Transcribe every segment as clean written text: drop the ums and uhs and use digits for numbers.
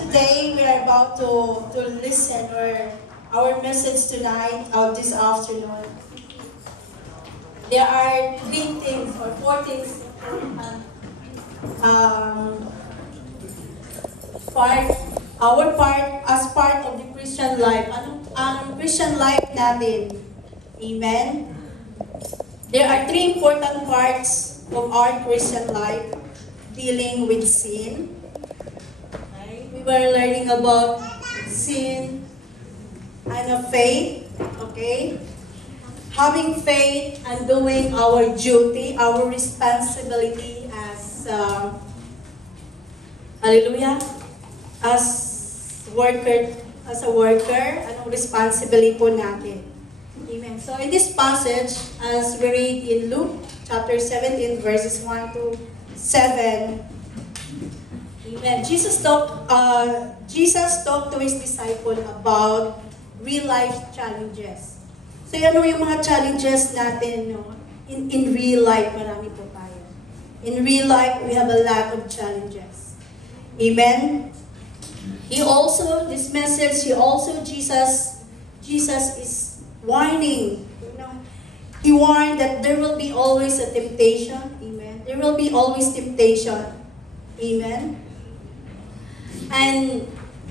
Today we are about to listen our message tonight or this afternoon. There are three things or four things as part of the Christian life. Ang Christian life natin. Amen? There are three important parts of our Christian life dealing with sin. Okay? We were learning about sin and faith. Okay? Having faith and doing our duty, our responsibility as hallelujah, as a worker, anong responsibility po natin. Amen. So in this passage, as we read in Luke chapter 17, verses 1 to 7, amen. Jesus talked to his disciple about real life challenges. So ano yung mga challenges natin, no? In real life, marami po tayo. In real life, we have a lot of challenges. Amen. Jesus is warning. You know, he warned that there will be always a temptation. Amen. There will be always temptation. Amen. And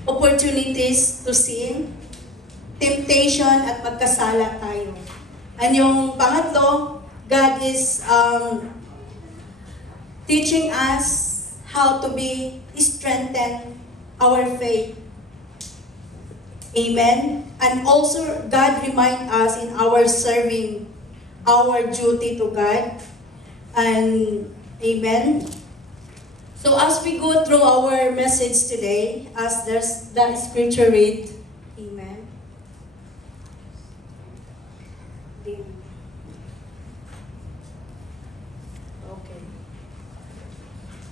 opportunities to sin, temptation at magkasala tayo. And yung pangatlo, God is teaching us how to be strengthened our faith. Amen. And also, God remind us in our serving, our duty to God. And amen. So as we go through our message today, as there's the scripture read, amen. Okay.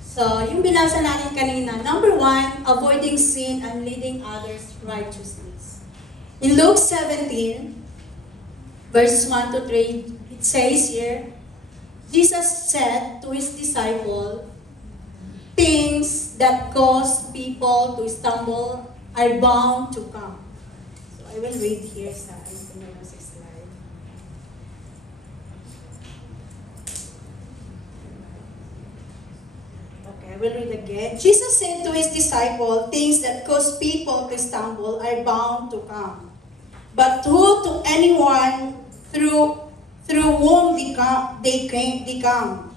So, yung binasa natin kanina, number 1, avoiding sin and leading others righteousness. In Luke 17, verses 1 to 3, it says here, Jesus said to his disciple, things that cause people to stumble are bound to come. So, I will read here sa slide. I will read again. Jesus said to his disciple, things that cause people to stumble are bound to come. But who to anyone through whom they come.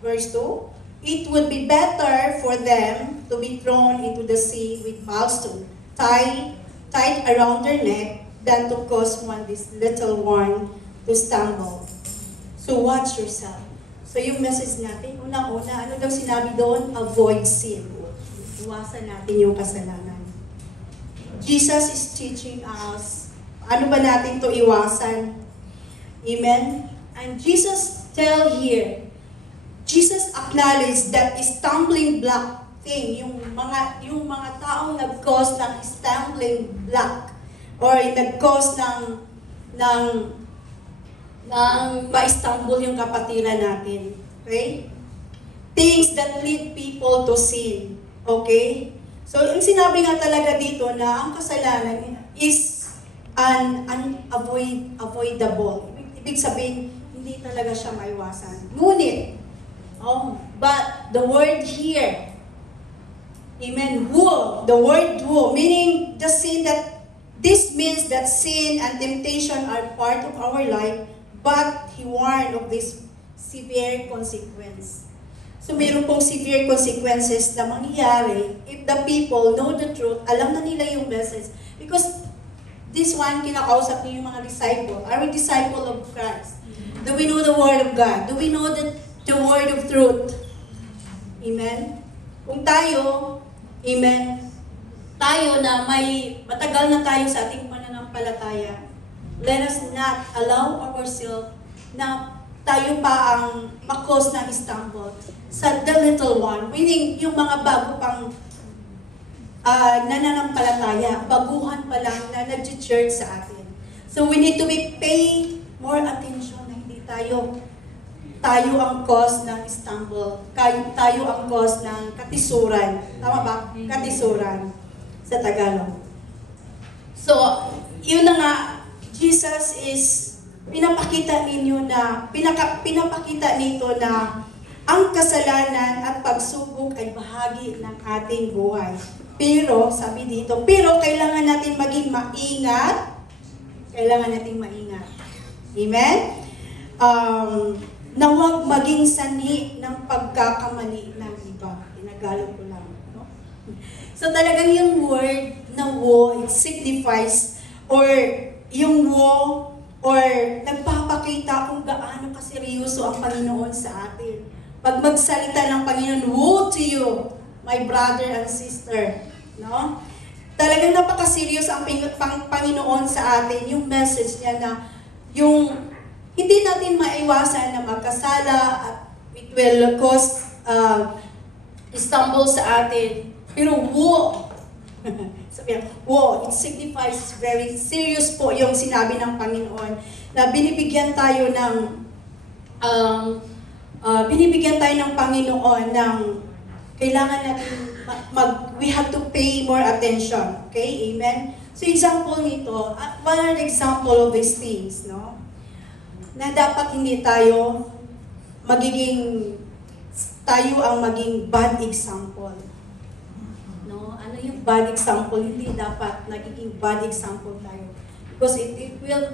Verse 2, it would be better for them to be thrown into the sea with millstone tied around their neck than to cause this little one to stumble. So watch yourself. So yung message natin, unang-una, ano daw sinabi doon? Avoid sin. Iwasan natin yung kasalanan. Jesus is teaching us, ano ba natin to iwasan? Amen? And Jesus acknowledged that stumbling block thing, yung mga taong nag-cause ng stumbling block or nag-cause ng ma-stumble yung kapatiran natin. Okay? Things that lead people to sin. Okay? So, yung sinabi nga talaga dito na ang kasalanan is unavoidable. Ibig sabihin, hindi talaga siya maiwasan. Ngunit, but the word here, amen, the word who, meaning the sin that, this means that sin and temptation are part of our life, but he warned of this severe consequence. So mayroon pong severe consequences na mangyayari if the people know the truth, alam na nila yung message. Because this one, kinakausap niyo yung mga disciple. Are we disciple of Christ? Do we know the Word of God? Do we know the Word of truth? Amen? Kung tayo, amen, tayo na matagal na tayo sa ating pananampalataya, let us not allow ourselves na tayo pa ang makos na stumble sa the little one. Meaning, yung mga bago pang nananampalataya, baguhan pa lang na nag-church sa atin. So we need to pay more attention na hindi tayo ang cause ng stumble. Tayo ang cause ng katisuran. Tama ba? Katisuran. sa Tagalog. So, yun na nga, Jesus is pinapakita nito na ang kasalanan at pagsubok ay bahagi ng ating buhay. Pero, sabi dito, kailangan natin maging maingat. Kailangan natin maingat. Amen? Na huwag maging sani ng pagkakamali ng iba. Tinagalog ko lang. No? So talagang yung word na woe, it signifies, or yung woe, or nagpapakita kung gaano kaseryoso ang Panginoon sa atin. Pag magsalita ng Panginoon, woe to you, my brother and sister. No? Talagang napakaseryoso ang Panginoon sa atin, yung message niya na yung hindi natin maiwasan na magkasala at it will cause stumble sa atin. Pero woe, sabi niya, woe, it signifies very serious po yung sinabi ng Panginoon na binibigyan tayo ng Panginoon ng kailangan natin we have to pay more attention. Okay? Amen? So example nito, what are the example of these things, no? Na dapat hindi tayo ang maging bad example. No? Ano yung bad example? Hindi dapat nagiging bad example tayo. Because it will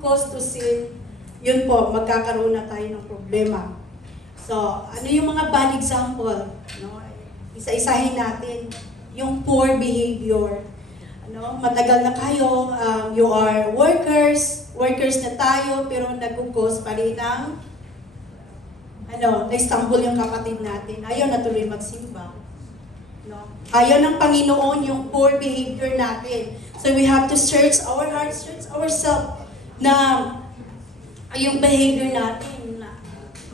cause to sin, yun po, magkakaroon na tayo ng problema. So, ano yung mga bad example? No? Isa-isahin natin. Yung poor behavior. Ano? Matagal na kayo, you are workers na tayo, pero nag-cause pa rin ng na-stumble yung kapatid natin. Ayaw na tuloy magsimba. No? Ayaw ng Panginoon yung poor behavior natin. So we have to search our hearts, search ourselves na yung behavior natin.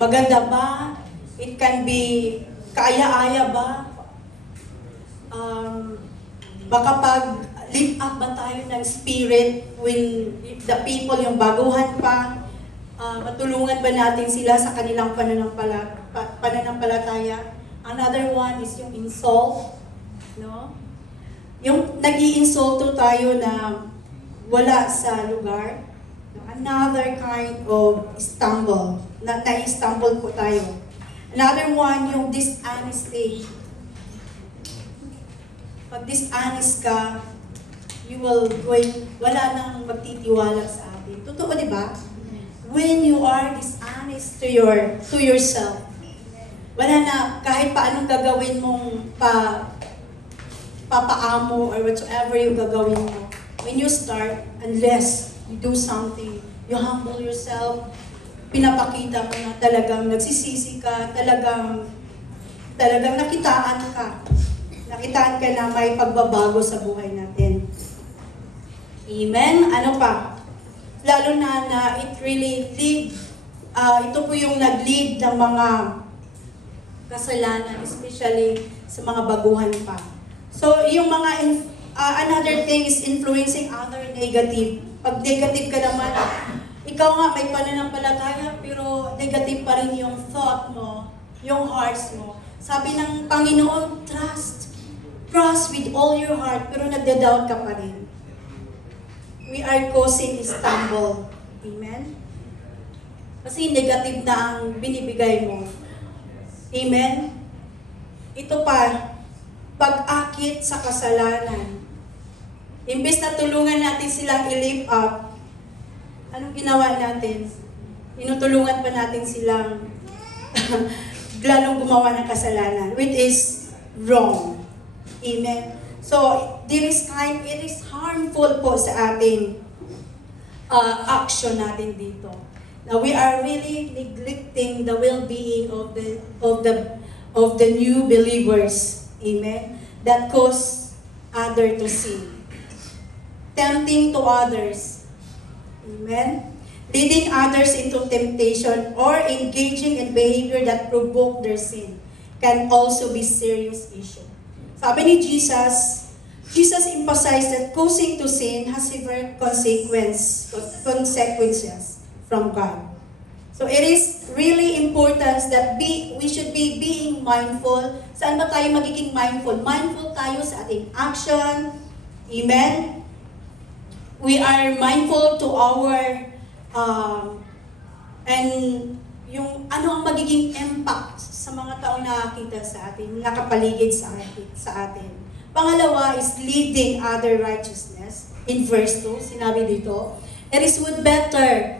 Maganda ba? It can be kaaya-aya ba? Baka pag-lift up ba tayo ng spirit when the people, yung baguhan pa, matulungan ba natin sila sa kanilang pananampalataya? Another one is yung insult. No? Yung nag-i-insulto tayo na wala sa lugar. Another kind of stumble. Na-stumble po tayo. Another one, yung dishonesty. Pag dishonest ka, wala nang magtitiwala sa atin. Totoo, di ba? When you are dishonest to yourself, wala na, kahit paanong gagawin mong papaamo or whatever yung gagawin mo. When you start, unless you do something, you humble yourself, pinapakita mo na talagang nagsisisi ka, talagang nakitaan ka. Nakitaan ka na may pagbabago sa buhay natin. Amen? Ano pa? Lalo na it really lead, ito po yung nag-lead ng mga kasalanan, especially sa mga baguhan pa. So, yung mga, another thing is influencing other negative. Pag negative ka naman, ikaw nga may pananampalataya, pero negative pa rin yung thought mo, yung hearts mo. Sabi ng Panginoon, trust with all your heart, pero nagda-doubt ka pa rin. We are causing stumble. Amen? Kasi negative na ang binibigay mo. Amen? Ito pa, pag-akit sa kasalanan. Imbes na tulungan natin silang i-lift up, anong ginawa natin? Tinutulungan pa natin silang lalong gumawa ng kasalanan, which is wrong. Amen? So, it is harmful po sa ating action natin dito. Now, we are really neglecting the well-being of the new believers. Amen? That cause other to sin. Tempting to others. Amen? Leading others into temptation or engaging in behavior that provoke their sin can also be serious issue. Sabi ni Jesus emphasized that causing to sin has severe consequences from God. So it is really important that we should be being mindful. Saan ba tayo magiging mindful? Mindful tayo sa ating action. Amen? We are mindful to our, and yung ano ang magiging impact sa mga taong nakakita sa atin, nakapaligid sa atin. Pangalawa is leading other righteousness. In verse 2, sinabi dito, it is would better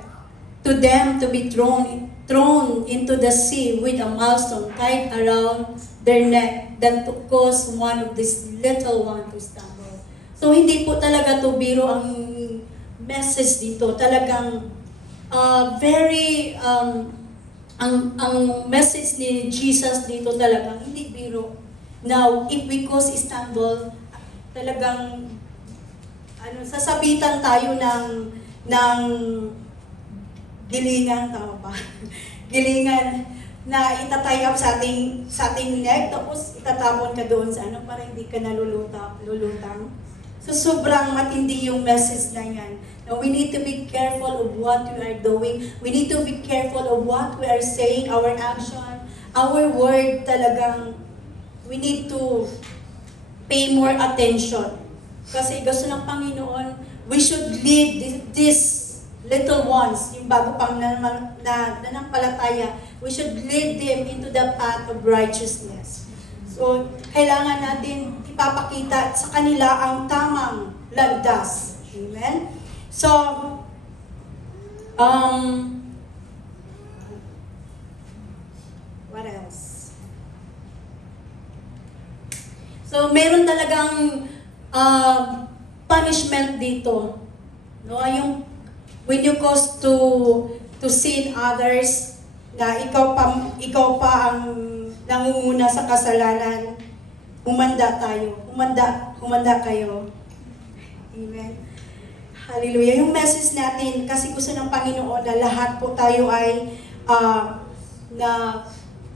to them to be thrown into the sea with a millstone tied around their neck than to cause one of these little one to stumble. So hindi po talaga to biro ang message dito. Talagang ang message ni Jesus dito talagang hindi biro. Now, if we cause stumble, talagang sasabitan tayo ng gilingan, tama ba? Gilingan na itatay up sa ating neck, tapos itatapon ka doon sa para hindi ka lulutang. So sobrang matindi yung message na yan. Now we need to be careful of what we are doing. We need to be careful of what we are saying, our action, our word talagang we need to pay more attention. Kasi gusto ng Panginoon, we should lead these little ones, yung bago pang nanampalataya, we should lead them into the path of righteousness. So, kailangan natin ipapakita sa kanila ang tamang landas. Amen? So, what else? So, meron talagang punishment dito. No, yung when you cause to sin others, na ikaw pa ang nangunguna sa kasalanan, humanda kayo. Amen. Hallelujah. Yung message natin, kasi gusto ng Panginoon na lahat po tayo ay na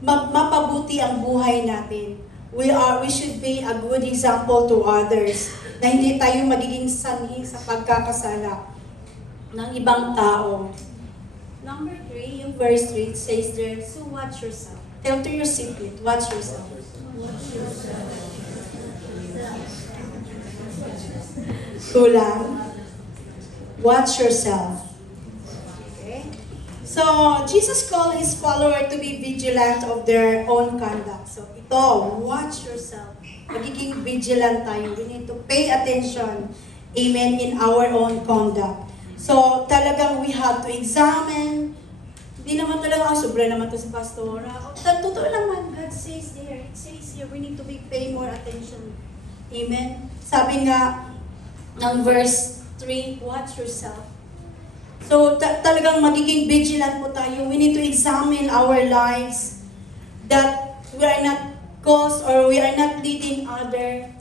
mapabuti ang buhay natin. We should be a good example to others, na hindi tayo magiging sanhi sa pagkakasala ng ibang tao. Number 3, yung verse 3, it says there, so watch yourself. Tell to your secret, watch yourself. Kulang. Watch yourself. Okay? So, Jesus called His follower to be vigilant of their own conduct. So, ito, watch yourself. Magiging vigilant tayo. We need to pay attention, amen, in our own conduct. So, talagang we have to examine. Hindi naman talaga, sobra naman to sa pastora. Totoo naman, God says there, it says here, we need to pay more attention. Amen? Sabi nga, ng verse 3, watch yourself. So, talagang magiging vigilant po tayo. We need to examine our lives that we are not caused or we are not leading others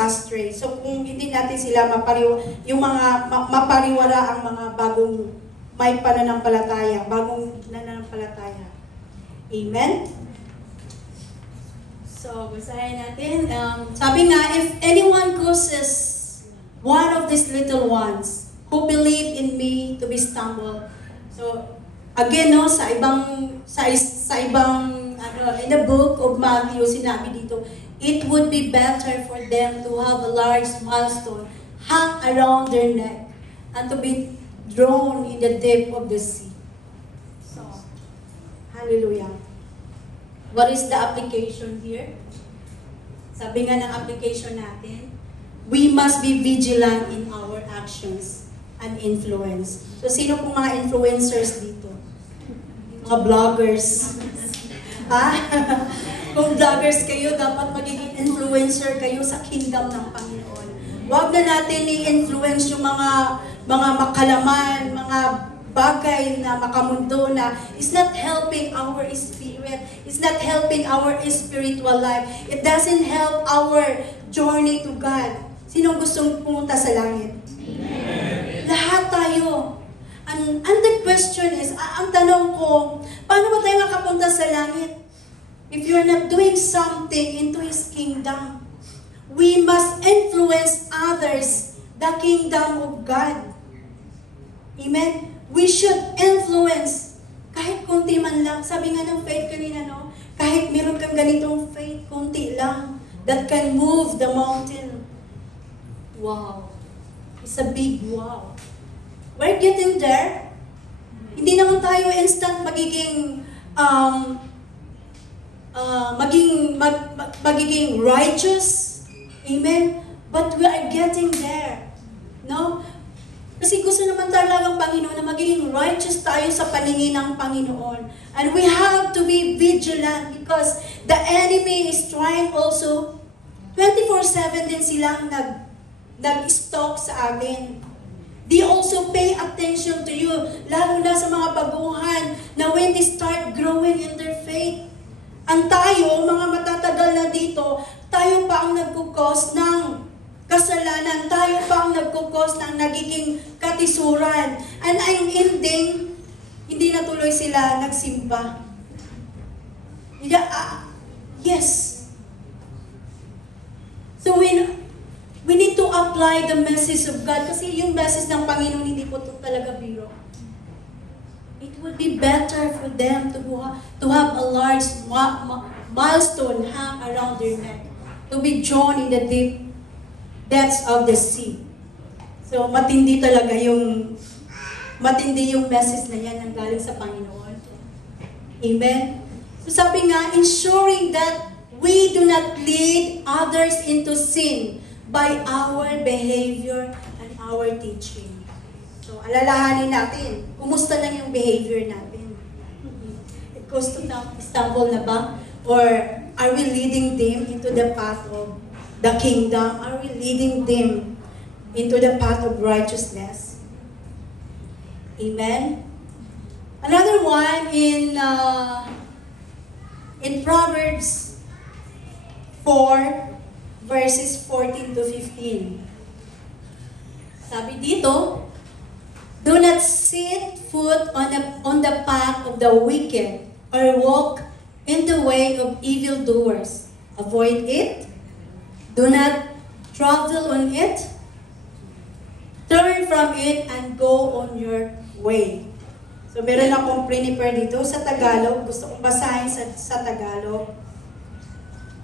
astray. So kung hindi natin sila mapariwara ang mga bagong may pananampalataya, bagong nananampalataya. Amen? So, basahin natin. Sabi nga, if anyone causes one of these little ones who believe in me to be stumbled. So, again, no, sa ibang in the book of Matthew, sinabi dito, it would be better for them to have a large millstone hung around their neck and to be drawn in the depth of the sea. So, hallelujah. What is the application here? Sabi nga ng application natin, we must be vigilant in our actions and influence. So, sino pong mga influencers dito? Mga vloggers. Kung vloggers kayo, dapat magiging influencer kayo sa kingdom ng Panginoon. Huwag na natin i-influence yung mga makalaman, mga bagay na makamundo na is not helping our spirit. It's not helping our spiritual life. It doesn't help our journey to God. Sinong gustong pumunta sa langit? Amen. Lahat tayo. And the question is, ang tanong ko, paano ba tayo makapunta sa langit? If you're not doing something into His kingdom, we must influence others, the kingdom of God. Amen? we should influence kahit konti man lang. Sabi nga ng faith kanina, no? Kahit meron kang ganitong faith, konti lang, that can move the mountain. Wow. It's a big wow. We're getting there. Hindi naman tayo instant magiging magiging righteous. Amen? But we are getting there. No? Kasi gusto naman talagang Panginoon na magiging righteous tayo sa paningin ng Panginoon. And we have to be vigilant because the enemy is trying also 24/7 din silang nag-stalk sa atin. They also pay attention to you, lalo na sa mga baguhan na when they start growing in their faith. Ang tayo, mga matatagal na dito, tayo pa ang nagkukos ng kasalanan, tayo pa ang nagkukos ng nagiging katisuran. And ang ending, hindi na tuloy sila nagsimba. Yes. So we need to apply the message of God kasi yung message ng Panginoon hindi po ito talaga biro. It would be better for them to have a large milestone hung around their neck, to be drawn in the deep depths of the sea. So matindi yung message na yan ang galing sa Panginoon. Amen? So sabi nga, ensuring that we do not lead others into sin by our behavior and our teaching. So, alalahanin natin, kumusta lang yung behavior natin? It goes to stumble na ba? Or are we leading them into the path of the kingdom? Are we leading them into the path of righteousness? Amen? Another one in Proverbs 4, verses 14 to 15. Sabi dito, do not set foot on the path of the wicked or walk in the way of evildoers. Avoid it. Do not travel on it. Turn from it and go on your way. So meron akong prepare dito sa Tagalog. Gusto kong basahin sa Tagalog.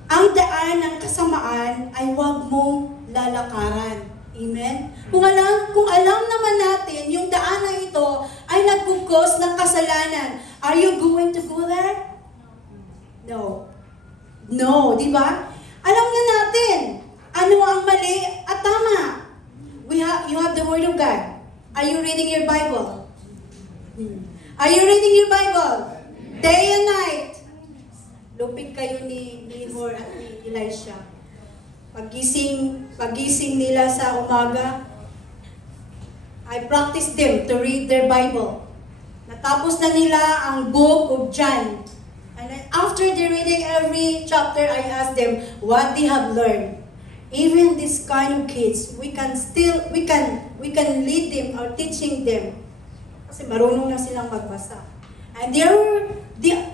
Ang daan ng kasamaan ay huwag mong lalakaran. Amen? Kung alam naman natin, yung daan na ito ay nagkukos ng kasalanan, are you going to go there? No. No, di ba? Alam na natin ano ang mali at tama. You have the Word of God. Are you reading your Bible? Are you reading your Bible? Day and night. Lupig kayo ni Hor at ni Elisha. Pagising nila sa umaga, I practice them to read their Bible. Natapos na nila ang book of John. And then after they reading every chapter, I ask them what they have learned. Even this kind of kids, we can lead them or teaching them. Kasi marunong na silang magbasa. And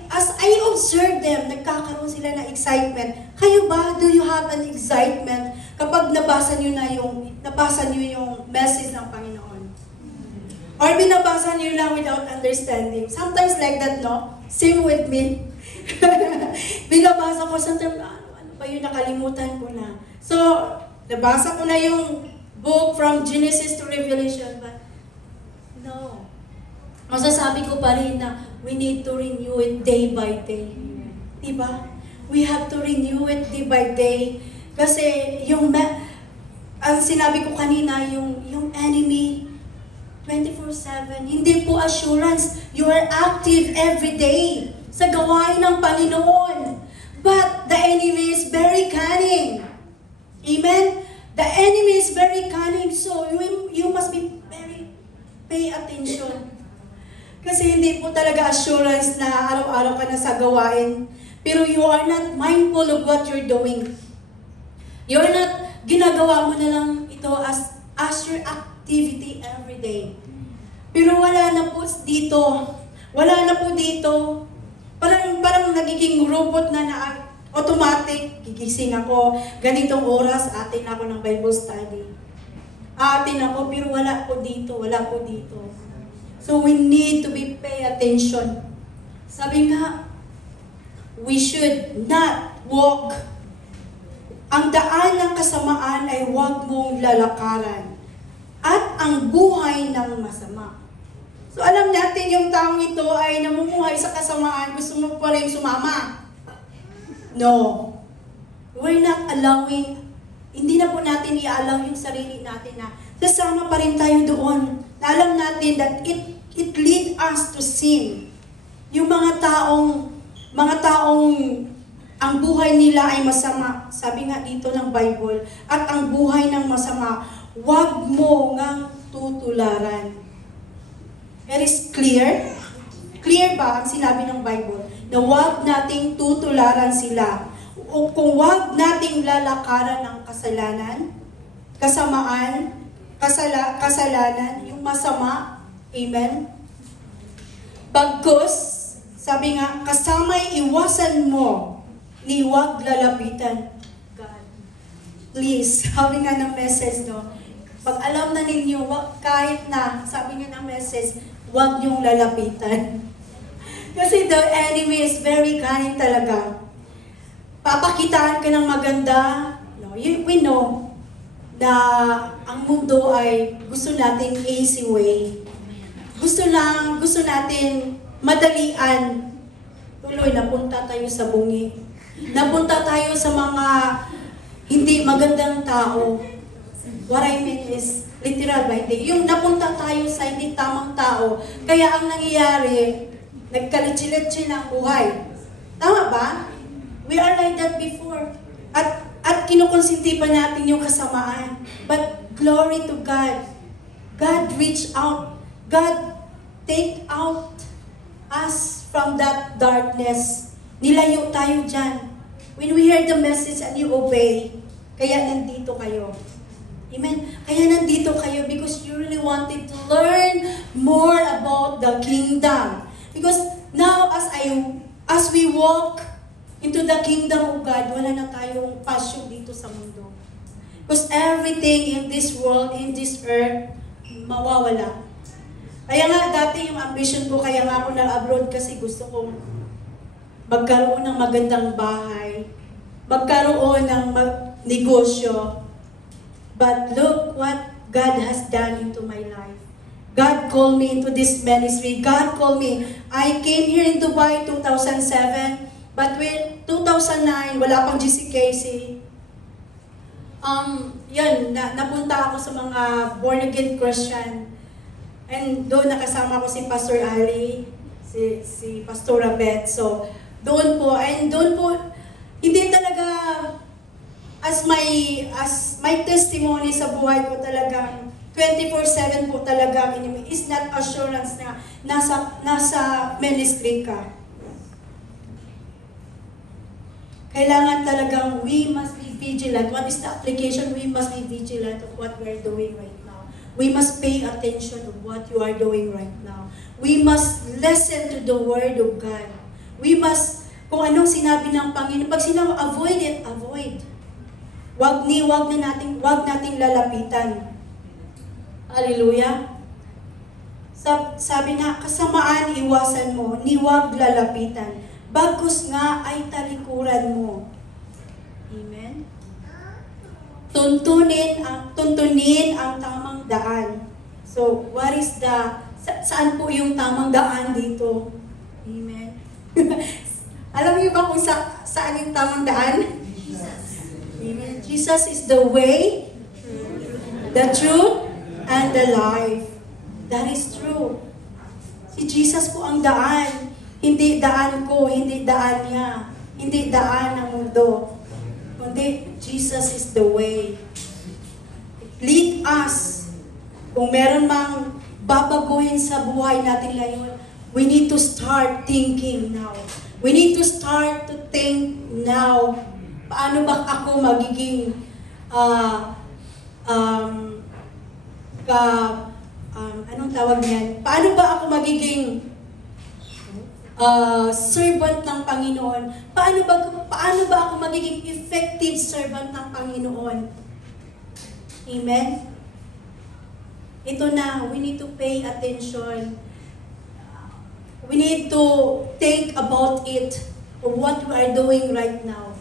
as I observe them, nagkakaroon sila ng excitement. Kayo ba, do you have an excitement kapag nabasa nyo yung message ng Panginoon? Or binabasa nyo lang without understanding? Sometimes like that, no? Same with me. Binabasa ko, sometimes, ano ba yun, nakalimutan ko na. So, nabasa ko na yung book from Genesis to Revelation, but no. Masasabi ko pa rin na we need to renew it day by day. Diba? We have to renew it day by day. Kasi ang sinabi ko kanina, yung enemy, 24/7, hindi po assurance. You are active every day sa gawain ng Panginoon. But the enemy is very cunning. Amen? The enemy is very cunning. So you must be pay attention. Kasi hindi po talaga assurance na araw-araw ka na sa gawain. Pero you are not mindful of what you're doing. You're not, ginagawa mo na lang ito as your activity every day. Pero wala na po dito. Wala na po dito. Parang nagiging robot na automatic. Gigising ako, ganitong oras, atin ako ng Bible study. Atin ako, pero wala po dito. Wala po dito. So we need to be pay attention. Sabi nga, we should not walk. Ang daan ng kasamaan ay huwag mong lalakaran. At ang buhay ng masama. So alam natin yung taong ito ay namumuhay sa kasamaan, gusto mo pa rin sumama. No. We're not allowing, hindi na po natin i-allow yung sarili natin na sasama pa rin tayo doon. Alam natin that it lead us to sin. Yung mga taong ang buhay nila ay masama. Sabi nga dito ng Bible, at ang buhay ng masama, huwag mo ngang tutularan. It is clear? Clear ba ang sinabi ng Bible? Na huwag nating tutularan sila. O kung huwag nating lalakaran ng kasalanan, kasamaan, kasalanan, yung masama. Amen? Bagkus, sabi nga, kasamay iwasan mo, ni huwag lalapitan. God. Please, sabi nga ng message, no? Pag alam na ninyo, kahit na, sabi nga ng message, huwag niyong lalapitan. Kasi the enemy is very cunning talaga. Papakitaan ka ng maganda. No, we know na ang mundo ay gusto nating easy way. Gusto natin madalian. Tuloy, napunta tayo sa bungi. Napunta tayo sa mga hindi magandang tao. What I mean is, literal ba? Hindi. Yung napunta tayo sa hindi tamang tao. Kaya ang nangyayari, nagkalitsi-litsi ng buhay. Tama ba? We are like that before. At kinukonsinti pa natin yung kasamaan. But glory to God. God reach out. God take out us from that darkness. Nilayo tayo dyan. When we hear the message and you obey, kaya nandito kayo. Amen? Kaya nandito kayo because you really wanted to learn more about the kingdom. Because now as we walk into the kingdom of God, wala na tayong passion dito sa mundo. Because everything in this world, in this earth, mawawala. Kaya nga, dati yung ambition ko, kaya nga ako nag-abroad kasi gusto kong magkaroon ng magandang bahay, magkaroon ng negosyo. But look what God has done into my life. God called me into this ministry. God called me. I came here in Dubai 2007, but when 2009, wala pang GCKC. Napunta ako sa mga born-again Christian. And doon nakasama ko si Pastor Ali, si Pastora Beth. So, doon po, hindi talaga, as my testimony sa buhay ko talagang, 24/7 po talaga, is not assurance na nasa ministry ka. Kailangan talagang we must be vigilant. What is the application? We must be vigilant of what we're doing right now. We must pay attention to what you are doing right now. We must listen to the Word of God. We must, kung anong sinabi ng Panginoon, pag sinabi, avoid it, avoid. Wag nating lalapitan. Hallelujah. Sabi nga, kasamaan iwasan mo, ni wag lalapitan. Bagkus nga ay talikuran mo. Amen. Tuntunin ang tamang daan. So, what is saan po yung tamang daan dito? Amen. Alam niyo ba kung saan yung tamang daan? Jesus. Amen. Jesus is the way, the truth, and the life. That is true. Si Jesus po ang daan. Hindi daan ko, hindi daan niya. Hindi daan ng mundo. Kundi, Jesus is the way. Lead us. Kung meron mang babaguhin sa buhay natin ngayon, we need to start thinking now. We need to start to think now. Paano ba ako magiging anong tawag niyan? Paano ba ako magiging servant ng Panginoon? Paano ba ako magiging effective servant ng Panginoon? Amen? Ito na, we need to pay attention. we need to think about it, or what we are doing right now.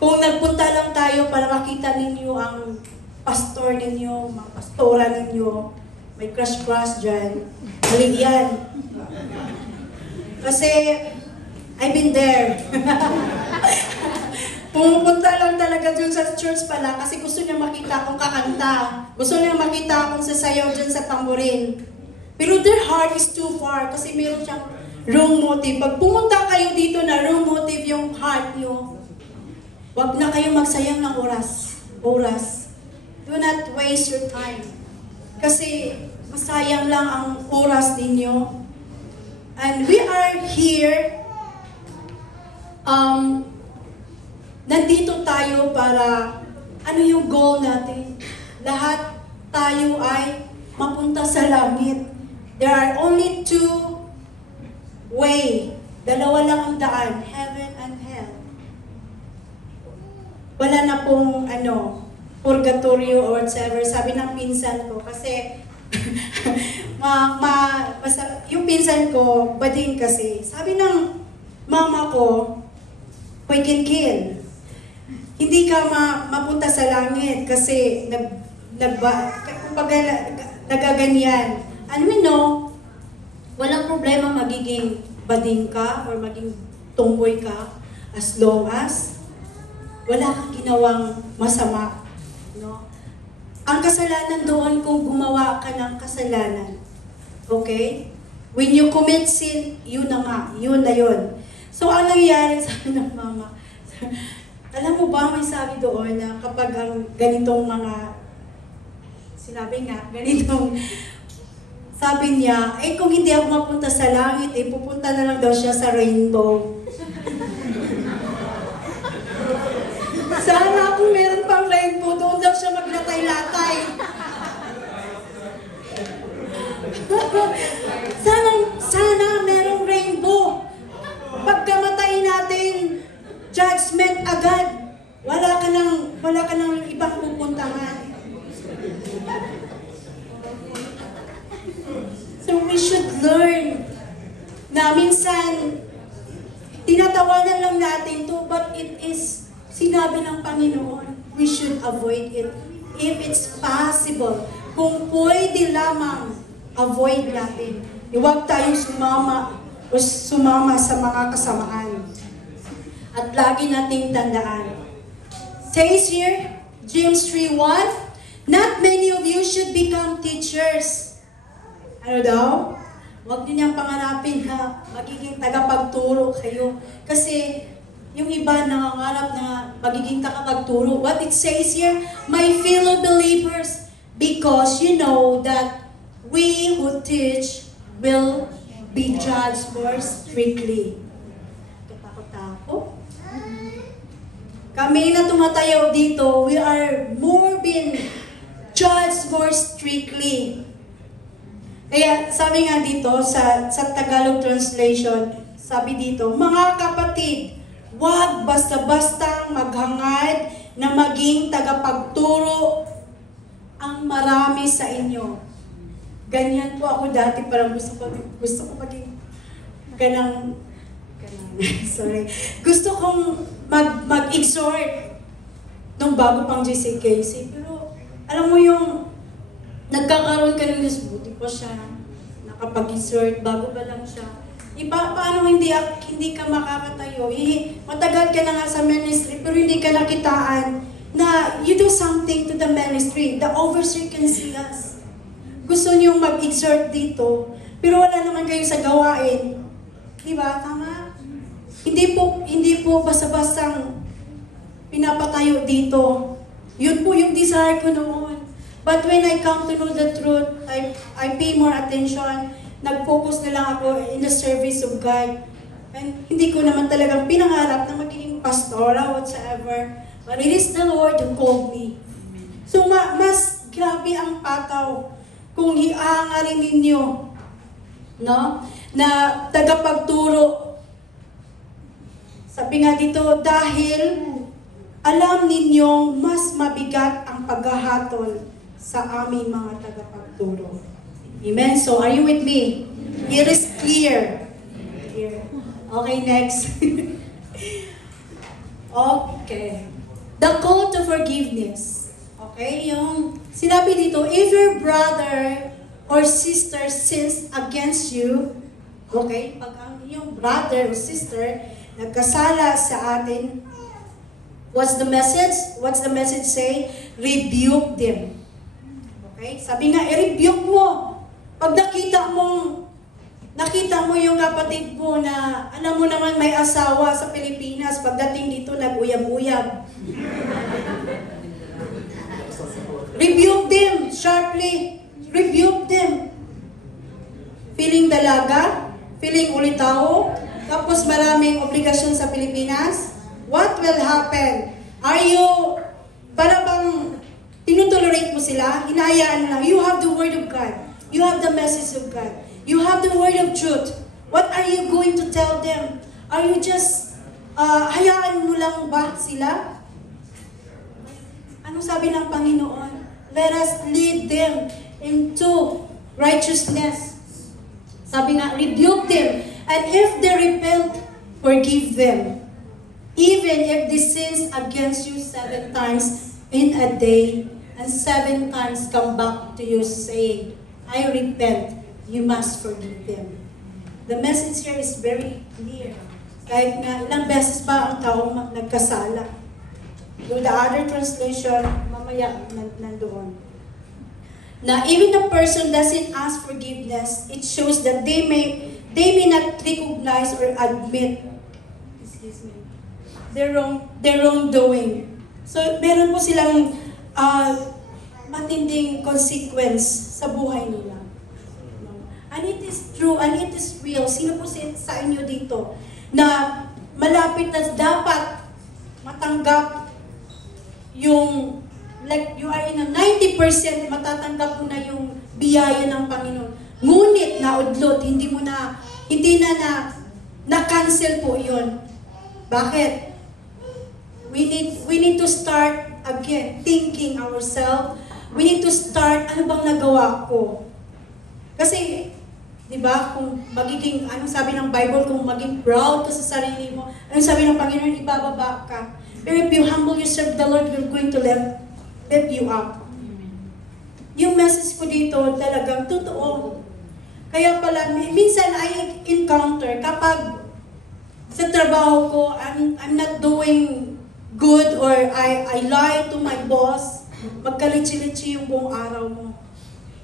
Kung nagpunta lang tayo para makita ninyo ang pastor ninyo, mga pastora ninyo, may crush-crush dyan, mali yan. Kasi, I've been there. Pumupunta lang talaga dun sa church pala kasi gusto niya makita akong kakanta. Gusto niya makita akong sasayaw dyan sa tamborin. Pero their heart is too far kasi meron siyang wrong motive. Pag pumunta kayo dito na wrong motive yung heart niyo, wag na kayo magsayang ng oras. Do not waste your time. Kasi masayang lang ang oras ninyo. And we are here, nandito tayo para, ano yung goal natin? Lahat tayo ay mapunta sa langit. There are only two way. Dalawa lang ang daan, heaven and hell. Wala na pong purgatorio or whatever. Sabi ng pinsan ko, kasi yung pinsan ko, bading kasi, sabi ng mama ko, we can kill. Hindi ka mapunta sa langit kasi nagaganyan. And we know, walang problema magiging bading ka or maging tomboy ka as long as wala kang ginawang masama. No? Ang kasalanan doon kung gumawa ka ng kasalanan. Okay? When you commit sin, yun na nga. Yun na yun. So, ang nangyayari, sabi ng mama, alam mo ba, may sabi doon na kapag ang ganitong mga, sinabi nga, ganitong, sabi niya, kung hindi ako mapunta sa langit, pupunta na lang daw siya sa rainbow. Sana kung meron pang rainbow, doon daw siya maglatay-latay. Sana merong rainbow. Pagkamatay natin, judgment agad. Wala ka nang ibang pupuntahan. So we should learn na minsan tinatawanan lang natin to, but it is sinabi ng Panginoon, we should avoid it. If it's possible, kung pwede lamang, avoid natin. Huwag tayong sumama sa mga kasamaan. At lagi nating tandaan. Says here, James 3:1, not many of you should become teachers. Ano daw? Huwag din niyang pangarapin na magiging tagapagturo kayo. Kasi yung iba nangangarap na magiging tagapagturo. What it says here, my fellow believers, because you know that we who teach will be judged more strictly. Katakot-takot. Kami na tumatayo dito, we are more being judged more strictly. Kaya sabi nga dito sa Tagalog translation, sabi dito, mga kapatid, huwag basta-bastang maghangad na maging tagapagturo ang marami sa inyo. Ganyan po ako dati, parang gusto ko maging sorry. Gusto kong mag-exhort nung bago pang GCKC. Pero alam mo yung nagkakaroon ka ng buti pa siya, nakapag-exhort, bago pa lang siya. Paano hindi ka makakatayo? Matagal ka na nga sa ministry, pero hindi ka nakitaan na you do something to the ministry. The overseer can see us. Gusto niyong mag-exhort dito, pero wala naman kayo sa gawain. Di ba? Tama? Hindi po basta-bastang pinapatayo dito. Yun po yung desire ko noon. But when I come to know the truth, I pay more attention. Nag-focus na lang ako in the service of God. And hindi ko naman talagang pinangarap na magiging pastora whatsoever. But it is the Lord who called me. So mas grabe ang pataw kung hiangarin ninyo, no? Na tagapagturo. Sabi nga dito, dahil alam ninyong mas mabigat ang paghahatol sa aming mga tagapagturo. Amen? So, are you with me? Here is clear. here. Okay, next. Okay. The call to forgiveness. Okay, yung sinabi dito, if your brother or sister sins against you, okay, pag ang iyong brother or sister nagkasala sa atin, what's the message? What's the message say? Rebuke them. Okay? Sabi nga, i-rebuke mo. Pag nakita mo yung kapatid mo na, alam mo naman may asawa sa Pilipinas, pagdating dito, nag-uyab-uyab. Rebuke them sharply. Rebuke them. Feeling dalaga, feeling ulitaw, tapos maraming obligasyon sa Pilipinas. What will happen? Are you, para bang tinutolerate mo sila? Hinahayaan mo lang. You have the Word of God. You have the message of God. You have the Word of truth. What are you going to tell them? Are you just, hayaan mo lang ba sila? Anong sabi ng Panginoon? Let us lead them into righteousness. Sabi nga, rebuke them. And if they repent, forgive them. Even if they sins against you 7 times in a day, and 7 times come back to you saying, I repent, you must forgive them. The message here is very clear. Kahit nga ilang beses pa ang tao nagkasala. Yung the other translation, mamaya nandoon. Na even the person doesn't ask forgiveness, it shows that they may not recognize or admit their wrongdoing. So meron po silang matinding consequence sa buhay nila. And it is true, and it is real. Sino po sa inyo dito na malapit na dapat matanggap yung, like you are in a 90% matatanggap mo na yung biyaya ng Panginoon. Ngunit naudlot, hindi na cancel po yun. Bakit? We need to start again thinking ourselves. We need to start, ano bang nagawa ko? Kasi, di ba, kung magiging, anong sabi ng Bible, kung maging proud ka sa sarili mo, anong sabi ng Panginoon, ibababa ka. Pero if you humble yourself, the Lord will going to lift you up. Yung message ko dito, talagang totoo. Kaya pala, minsan I encounter, kapag sa trabaho ko, I'm not doing good or I lie to my boss, magkalitsi-litsi yung buong araw mo.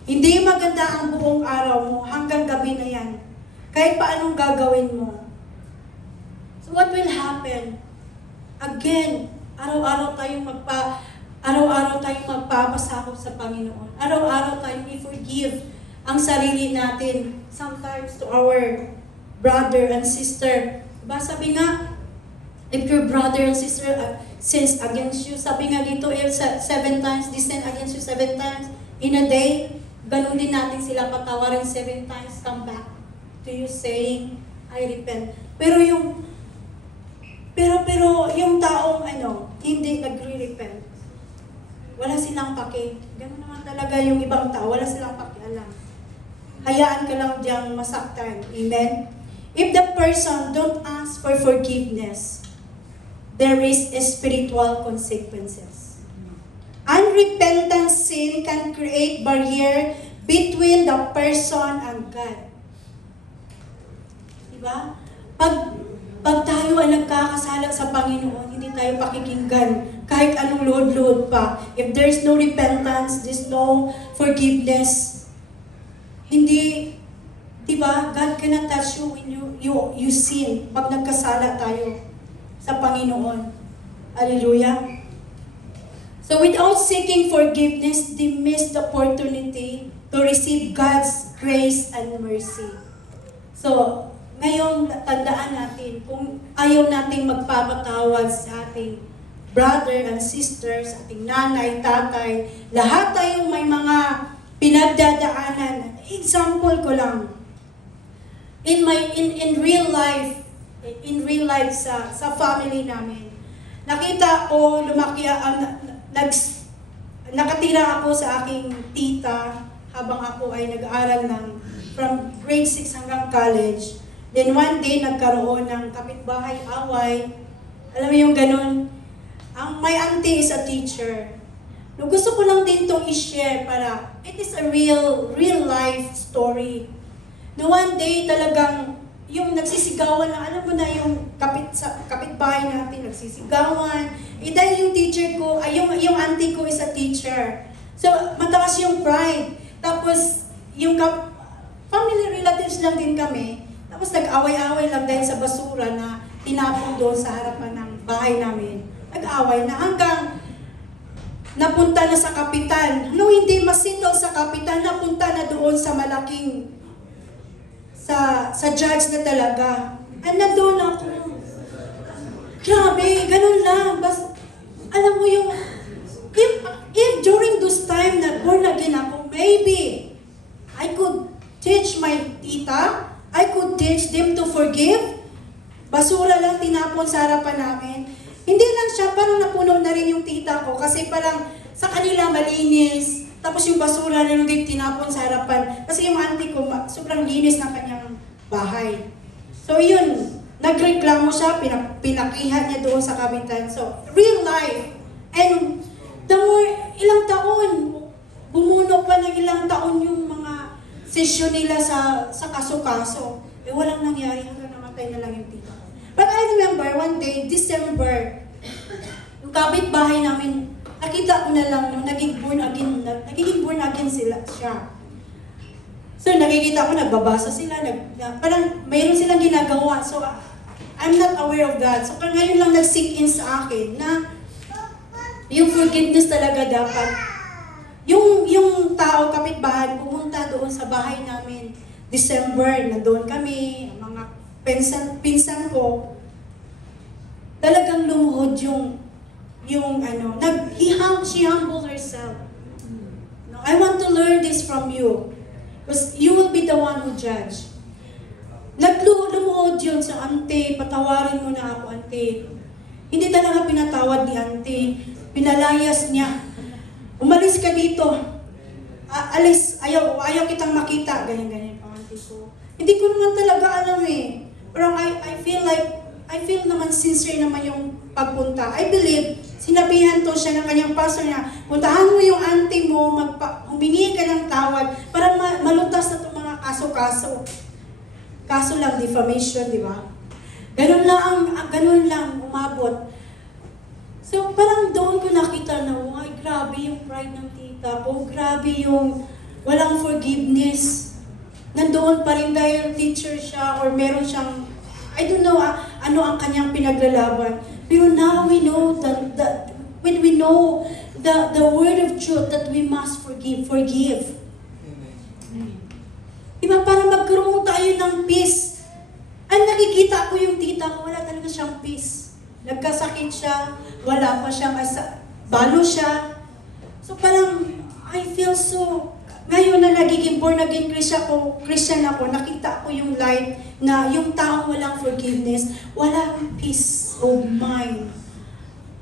Hindi maganda ang buong araw mo, hanggang gabi na yan. Kahit paanong gagawin mo. So what will happen? Again, araw-araw tayong magpapasakop sa Panginoon. Araw-araw tayong i-forgive ang sarili natin. Sometimes to our brother and sister. Diba sabi nga, if your brother and sister sins against you, sabi nga dito, if 7 times, they sin against you 7 times in a day, ganun din natin sila patawarin 7 times, come back to you saying, I repent. Pero yung taong hindi nagre-repent, wala silang pake. Ganun naman talaga yung ibang tao, wala silang pakialam. Hayaan ka lang diyang masaktan. Amen? If the person don't ask for forgiveness, there is spiritual consequences. Unrepentant sin can create barrier between the person and God. Diba? Pag tayo ay nagkakasala sa Panginoon, hindi tayo pakikinggan kahit anong load pa. If there's no repentance, there's no forgiveness, hindi, diba? God cannot touch you when you sin. Pag nagkasala tayo sa Panginoon. Hallelujah. So without seeking forgiveness, they miss the opportunity to receive God's grace and mercy. So, ngayon, tandaan natin, kung ayaw nating magpapatawad sa ating brother and sisters, ating nanay, tatay, lahat tayong may mga pinagdadaanan. Example ko lang. In real life sa family namin, nakita ko, nakatira ako sa aking tita habang ako ay nag-aaral from grade 6 hanggang college. Then one day, nagkaroon ng kapitbahay away. Alam mo yung ganun? My auntie is a teacher. No, gusto ko lang din itong i-share para it is a real life story. No, one day talagang yung nagsisigawan na, alam mo na yung kapitbahay natin, nagsisigawan. Dahil yung teacher ko, yung auntie ko is a teacher. So, mataas yung pride. Tapos, yung family relatives lang din kami. Tapos, nag-away-away lang dahil sa basura na tinapon doon sa harapan ng bahay namin. Nag-away na hanggang napunta na sa kapitan. No, hindi masitol sa kapitan, napunta na doon sa malaking, sa judge na talaga. And nandun ako. Grabe, ganun lang. Alam mo yung, if during those time na born again ako, maybe, I could teach my tita, I could teach them to forgive. Basura lang tinapon sa harapan namin. Hindi lang siya, parang napuno na rin yung tita ko kasi parang sa kanila malinis. Tapos yung basura na nung tinapon sa harapan. Kasi yung auntie ko, sobrang linis ng kanyang bahay. So yun, nagreklamo siya, pinakihan niya doon sa kapitan. So, real life. And the more, ilang taon, bumuno pa ng ilang taon yung mga session nila sa kaso-kaso. Walang nangyari hanggang namatay na lang yung tita. But I remember one day, December, yung kapitbahay namin, nakita ko na lang nung naging born again siya. So nakikita ko, nagbabasa sila, parang mayroon silang ginagawa. So I'm not aware of that. So ngayon lang nag-sink in sa akin na yung forgiveness talaga dapat. Yung tao, kapitbahay, pumunta doon sa bahay namin, December, na doon kami, mga pinsan ko, talagang lumuhod she humbled herself. No, I want to learn this from you. Because you will be the one who judge. Lumuhod yun sa auntie, patawarin mo na ako, auntie. Hindi talaga pinatawad ni auntie. Pinalayas niya. Umalis ka dito. Alis, ayaw kitang makita. Ganyan pa auntie ko. Hindi ko naman talaga alam eh. Pero I feel naman sincere naman yung pagpunta. I believe, sinabihan to siya ng kanyang pastor niya, puntahan mo yung auntie mo, humingi ka ng tawad para malutas na itong mga kaso-kaso. Kaso lang, defamation, di ba? Ganun lang, umabot. So, parang doon ko nakita na, ay, grabe yung pride ng tita ko, grabe yung walang forgiveness. Nandoon pa rin dahil teacher siya or meron siyang, I don't know ano ang kanyang pinaglalaban. Pero now we know that when we know the word of truth that we must forgive. Diba, para magkaroon tayo ng peace. Ay, nakikita ko yung tita ko, wala talaga siyang peace. Nagkasakit siya, wala pa siyang balo siya. So parang, I feel so, ngayon na nagiging born again Christian ako, nakita ko yung light na yung taong walang forgiveness, walang peace of mind.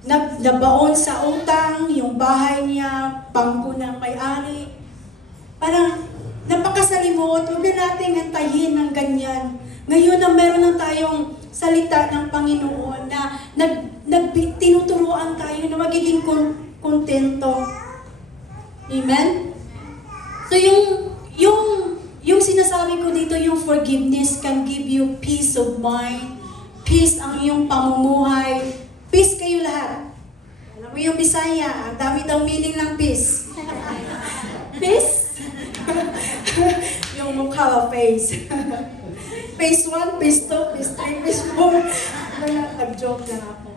Nabaon sa utang, yung bahay niya, bangko ng may-ari. Parang napakasalimot, huwag na natin antayin ng ganyan. Ngayon na meron na tayong salita ng Panginoon na tinuturuan tayo na magiging kontento. Amen? So yung sinasabi ko dito, yung forgiveness can give you peace of mind, peace ang iyong pamumuhay, peace kayo lahat. Alam mo yung Bisaya, ang dami daw meaning ng peace. Peace? Yung mukha, face. Phase 1, phase 2, phase 3, phase 4. Nag-joke lang ako.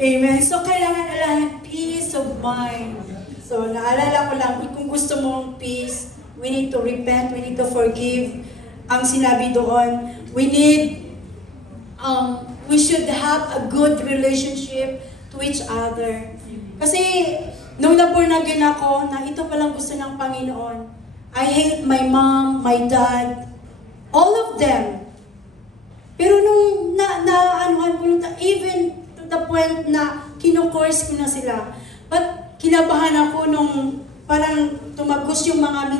Amen. So, kailangan alahin peace of mind. So, naalala ko lang, kung gusto mong peace, we need to repent, we need to forgive. Ang sinabi doon, we should have a good relationship to each other. Kasi, nung na-born again ako, na ito palang gusto ng Panginoon, I hate my mom, my dad, all of them. Pero nung naanuhan ko, even to the point na kino-course ko na sila. But kinabahan ako nung parang tumagos yung mga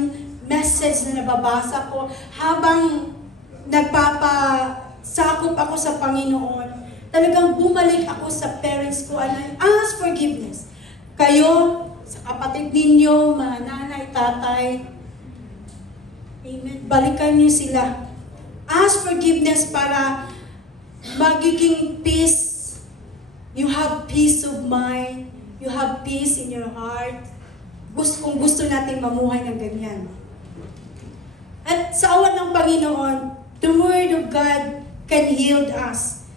message na nababasa ko habang nagpapasakop ako sa Panginoon, talagang bumalik ako sa parents ko and I ask forgiveness. Kayo, sa kapatid ninyo, mga nanay, tatay, amen, balikan niyo sila. Ask forgiveness para magiging peace. You have peace of mind. You have peace in your heart. Kung gusto natin mamuhay ng ganyan. At sa awan ng Panginoon, the Word of God can heal us.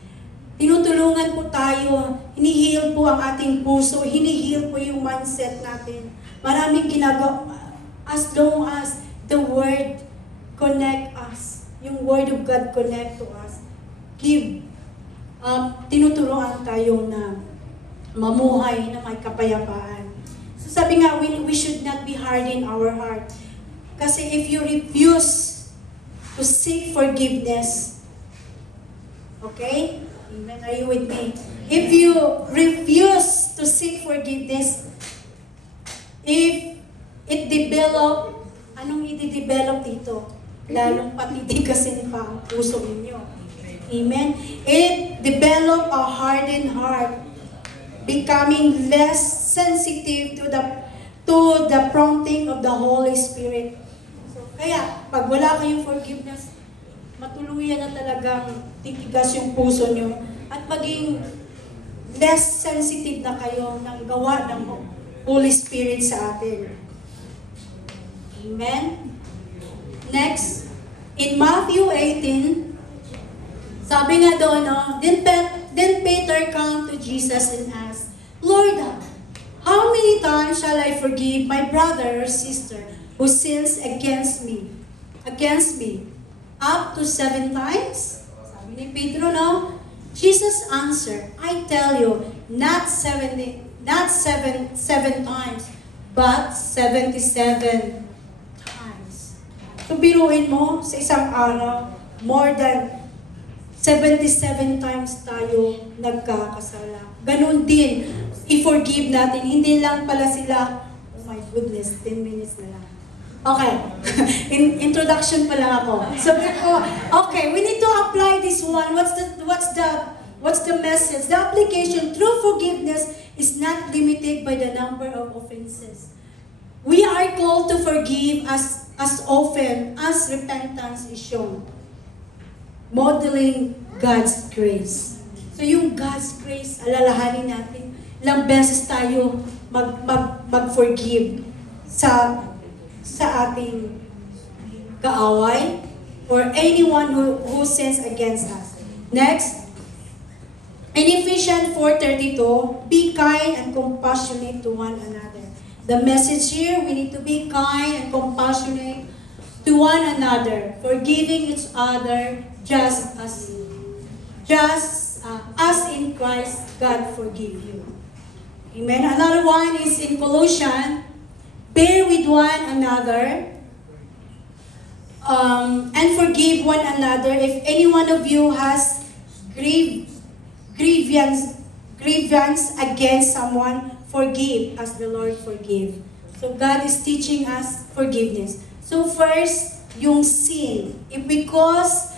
Tinutulungan po tayo, hinihil po ang ating puso, hinihil po yung mindset natin. Maraming ginagawa, as long as the Word connect us, yung Word of God connect to us, tinutulungan tayo na mamuhay na may kapayapaan. So sabi nga, we should not be hard in our heart. Kasi if you refuse to seek forgiveness, okay? Amen. Are you with me? If you refuse to seek forgiveness, if it develop, anong i-develop dito? Lalong patitigasin pa ang puso ninyo. Amen? It develop a hardened heart, becoming less sensitive to the prompting of the Holy Spirit. So, kaya, pag wala kayong forgiveness, matuluyan na talagang titigas yung puso nyo at maging less sensitive na kayo ng gawa ng Holy Spirit sa atin. Amen? Next, in Matthew 18, sabi nga doon, then Peter came to Jesus and asked, Lord, how many times shall I forgive my brother or sister who sins against me? Up to 7 times? Sabi ni Pedro, no? Jesus answered, I tell you, not seven times, but 77 times. So biruin mo, sa isang araw, more than 77 times tayo nagkakasala. Ganun din, i-forgive natin. Hindi lang pala sila, oh my goodness, 10 minutes na lang. Okay, introduction pa lang ako. So, okay, we need to apply this one. What's the message? The application, true forgiveness is not limited by the number of offenses. We are called to forgive as often as repentance is shown. Modeling God's grace. So yung God's grace, alalahanin natin, ilang beses tayo mag-forgive sa ating kaaway or anyone who sins against us. Next, in Ephesians 4:32, be kind and compassionate to one another. The message here, we need to be kind and compassionate to one another, forgiving each other just as in Christ God forgive you. Amen. Another one is in Colossians, bear with one another and forgive one another. If any one of you has grievance against someone, forgive as the Lord forgive. So God is teaching us forgiveness. So first, yung sin. If we cause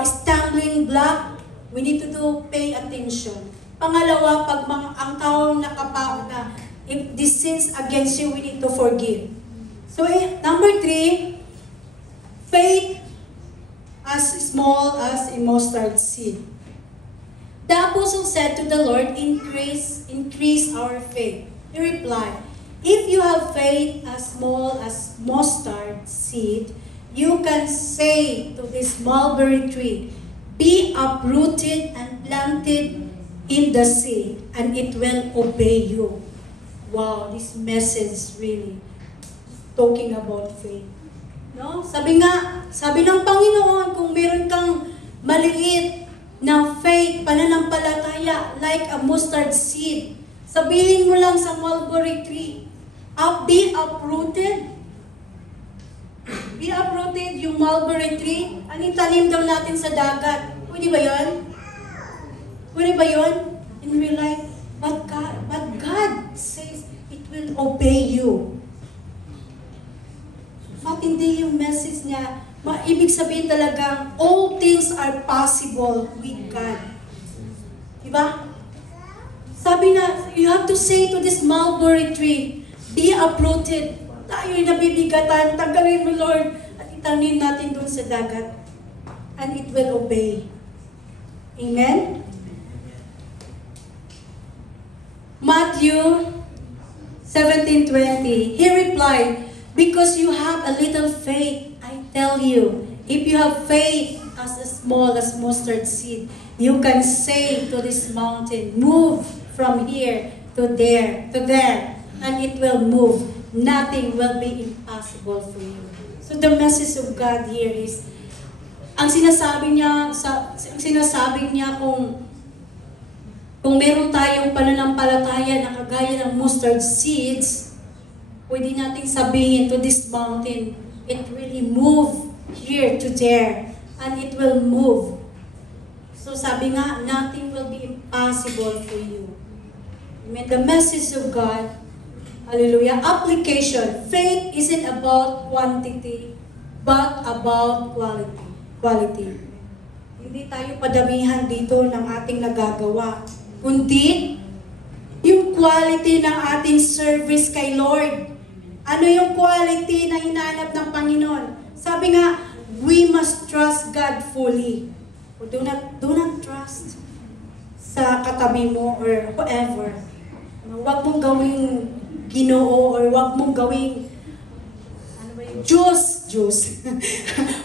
stumbling block, we need to pay attention. Pangalawa, pag ang taong nakapao na, if this sins against you, we need to forgive. So number 3, faith as small as a mustard seed. The apostle said to the Lord, increase our faith. He replied, if you have faith as small as mustard seed, you can say to this mulberry tree, be uprooted and planted in the sea, and it will obey you. Wow, this message is really talking about faith. No? Sabi ng Panginoon, kung meron kang maliit na faith, pananampalataya, like a mustard seed, sabihin mo lang sa mulberry tree, be uprooted. Be uprooted yung mulberry tree. Anitanim daw natin sa dagat. Pwede ba yun? Pwede ba yun? In real life. But God says it will obey you. Matindi yung message niya. Ibig sabihin talagang, all things are possible with God. Diba? Sabi na, you have to say to this mulberry tree, be uprooted. Tayo'y nabibigatan, tanggalin mo Lord, at itanim natin doon sa dagat. And it will obey. Amen? Matthew 17:20, he replied, because you have a little faith, I tell you, if you have faith as small as mustard seed, you can say to this mountain, move from here to there, and it will move. Nothing will be impossible for you. So the message of God here is, ang sinasabi niya kung meron tayong pananampalataya na kagaya ng mustard seeds, pwede nating sabihin to this mountain, it really move here to there, and it will move. So sabi nga, nothing will be impossible for you. Amen. The message of God, hallelujah, application. Faith isn't about quantity, but about quality. Hindi tayo padamihan dito ng ating nagagawa, kundi yung quality ng ating service kay Lord. Ano yung quality na hinahanap ng Panginoon? Sabi nga, we must trust God fully. Do not trust sa katabi mo or whoever. Huwag mong gawing Ginoo or huwag mong gawing Diyos.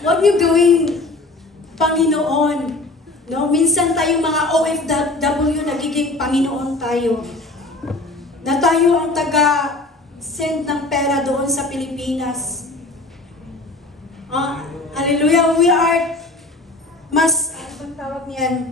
Huwag niyo gawing Panginoon. No, minsan tayong mga OFW nagiging Panginoon tayo. Na tayo ang taga-send ng pera doon sa Pilipinas. Hallelujah, we are anong tawag niyan?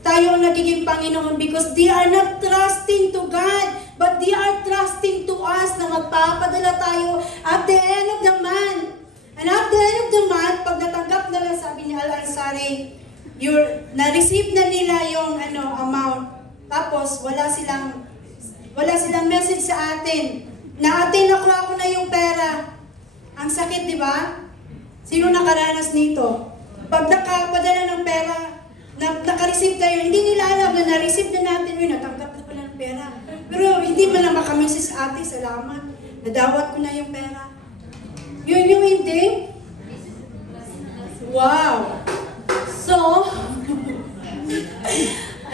Tayo ang nagiging Panginoon because they are not trusting to God, but they are trusting to us na magpapadala tayo at the end of the month. And at the end of the month, pag natanggap na lang, sabi ni Al-Ansari, na-receive na nila yung amount. Tapos, wala silang message sa atin. Na atin, nakuha ko na yung pera. Ang sakit, di ba? Sino nakaranas nito? Pag nakapadala ng pera, naka-receive tayo, hindi nila alam na na-receive na natin yun, natanggap na pala ng pera. Pero hindi man lang makamessage sa atin, salamat. Nadawat ko na yung pera. Yun yung hindi. Wow! So,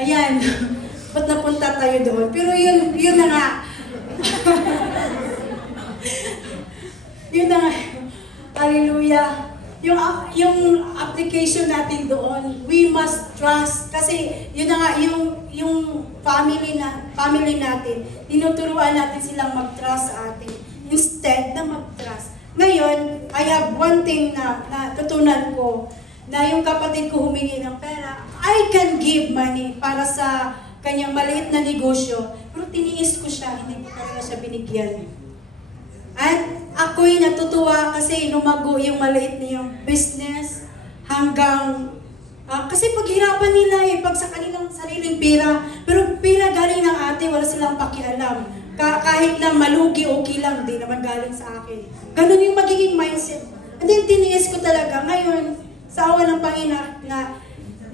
ayan. Ba't napunta tayo doon? Pero yun na nga. Yun na nga. Hallelujah. Yung application natin doon, we must trust. Kasi yun na nga, yung family natin, tinuturuan natin silang mag-trust sa atin. Instead na mag-trust. Ngayon, I have one thing na natutunan ko, na yung kapatid ko humingi ng pera, I can give money para sa kanyang maliit na negosyo, pero tiniis ko siya, hindi ko talaga siya binigyan. At ako'y natutuwa kasi lumago yung maliit na yung business hanggang, kasi paghirapan nila pag sa kanilang sariling pera, pero pera galing ng ate, wala silang pakialam. Kahit na malugi, okay lang, di naman galing sa akin. Ganun yung magiging mindset. And then tiniis ko talaga. Ngayon, sa awa ng Panginoon,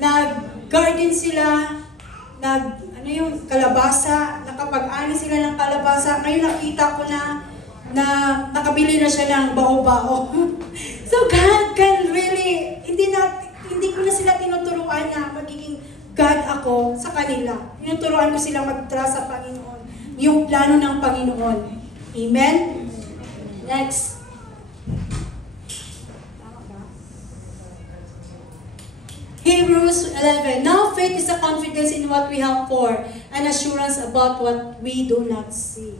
nag-garden sila, yung kalabasa, nakapag-ani sila ng kalabasa. Ngayon nakita ko na nakabili na siya ng bao-bao. So God can really, hindi ko na sila tinuturuan na magiging God ako sa kanila. Tinuturuan ko sila mag-trust sa Panginoon. Yung plano ng Panginoon. Amen? Next. Hebrews 11. Now faith is a confidence in what we hope for, an assurance about what we do not see.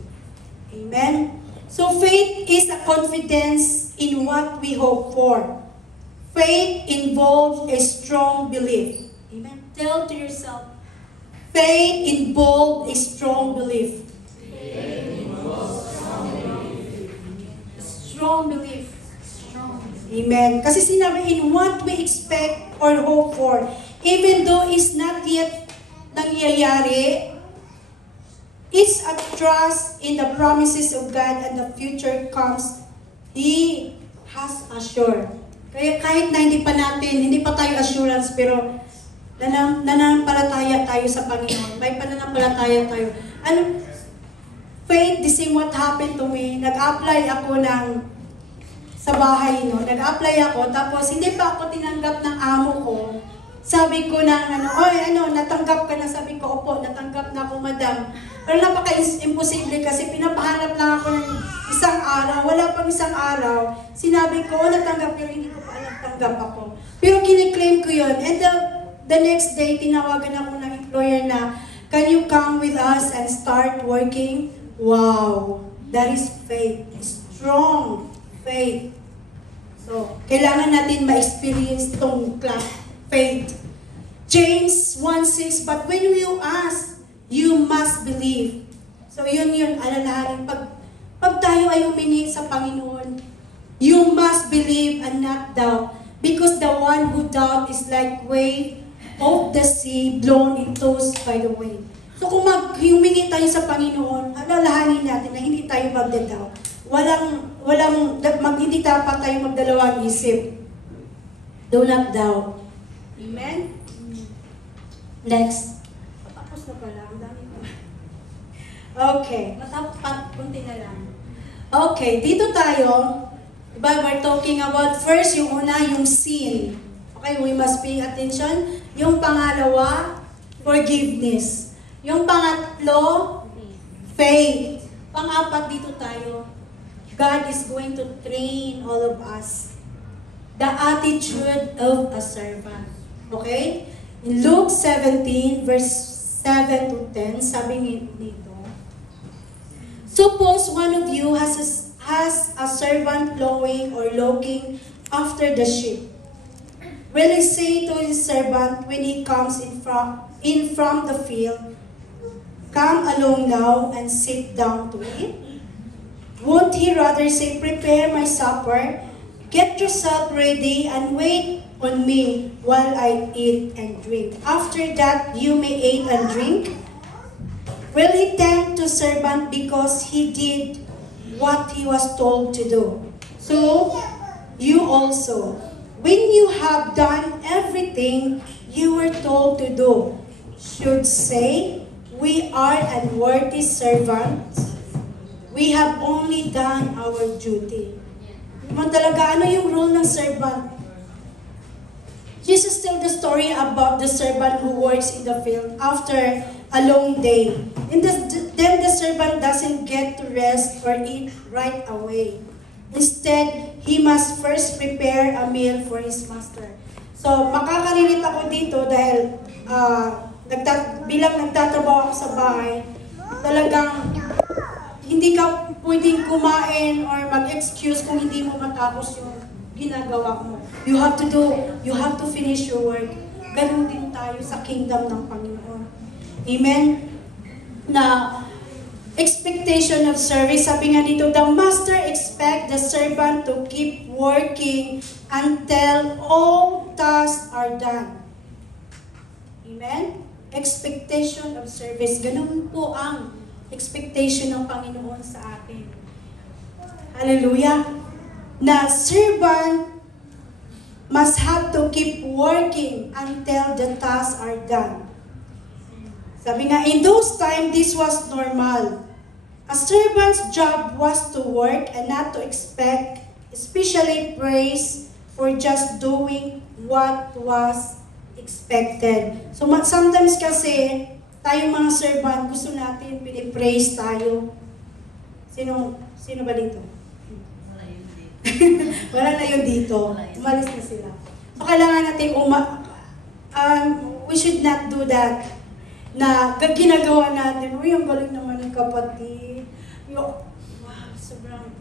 Amen? So faith is a confidence in what we hope for. Faith involves a strong belief. Amen? Tell to yourself, faith involves a strong belief. Strong belief. Amen. Kasi sinabi, in what we expect or hope for, even though it's not yet nangyayari, it's a trust in the promises of God and the future comes. He has assured. Kaya kahit na hindi pa tayo assurance, pero nananampalataya tayo sa Panginoon. May pananampalataya tayo. Ano, faith, the same what happened to me. Nag-apply ako sa bahay, no? Nag-apply ako, tapos hindi pa ako tinanggap ng amo ko. Sabi ko natanggap ka na. Sabi ko, opo, natanggap na ako, madam. Pero napaka-imposible kasi pinapahanap lang ako ng isang araw. Wala pang isang araw. Sinabi ko, natanggap, pero hindi ko pa alam, tanggap ako. Pero kiniklaim ko yun. And the next day, tinawagan ako ng employer na, can you come with us and start working? Wow! That is faith. Strong faith. So, kailangan natin ma-experience itong faith. James 1:6, but when you ask, you must believe. So, yun, alalahanin. Pag tayo ay humingi sa Panginoon, you must believe and not doubt. Because the one who doubt is like wave of the sea blown and tossed by the wind. So, kung humingi tayo sa Panginoon, alalahanin natin na hindi tayo magdadoubt. Hindi dapat tayo magdalawang isip. Do not doubt. Amen? Next. Tapos na pala. Ang dami pa. Okay. Kunti na lang. Okay. Dito tayo. Diba, we're talking about first, yung una, yung sin. Okay, we must pay attention. Yung pangalawa, forgiveness. Yung pangatlo, faith. Pang-apat, dito tayo. God is going to train all of us. The attitude of a servant. Okay? In Luke 17, verse 7 to 10, sabi dito, suppose one of you has a servant plowing or looking after the sheep. Will he say to his servant when he comes in from the field, come along now and sit down to eat? Won't he rather say, prepare my supper, get yourself ready, and wait on me while I eat and drink? After that, you may eat and drink. Will he thank the servant because he did what he was told to do? So, you also, when you have done everything you were told to do, should say, we are unworthy servants. We have only done our duty. Naman talaga, ano yung role ng servant? Jesus tells the story about the servant who works in the field after a long day. And then the servant doesn't get to rest or eat right away. Instead, he must first prepare a meal for his master. So, makakarilit ako dito dahil bilang nagtatrabaho ako sa bahay, talagang hindi ka pwedeng kumain or mag-excuse kung hindi mo matapos yung ginagawa mo. You have to finish your work. Ganun din tayo sa kingdom ng Panginoon. Amen? Na expectation of service, sabi nga dito, the master expect the servant to keep working until all tasks are done. Amen? Expectation of service. Ganun po ang expectation ng Panginoon sa atin. Hallelujah! Na servant must have to keep working until the tasks are done. Sabi nga, in those times, this was normal. A servant's job was to work and not to expect, especially praise, for just doing what was expected. So sometimes kasi, tayong mga servant, gusto natin, pinipraise tayo. Sino ba dito? Wala na yun dito. Umalis na sila. So kailangan natin we should not do that. Na ginagawa natin, uy, ang galing naman ng kapatid. Wow, sobrang,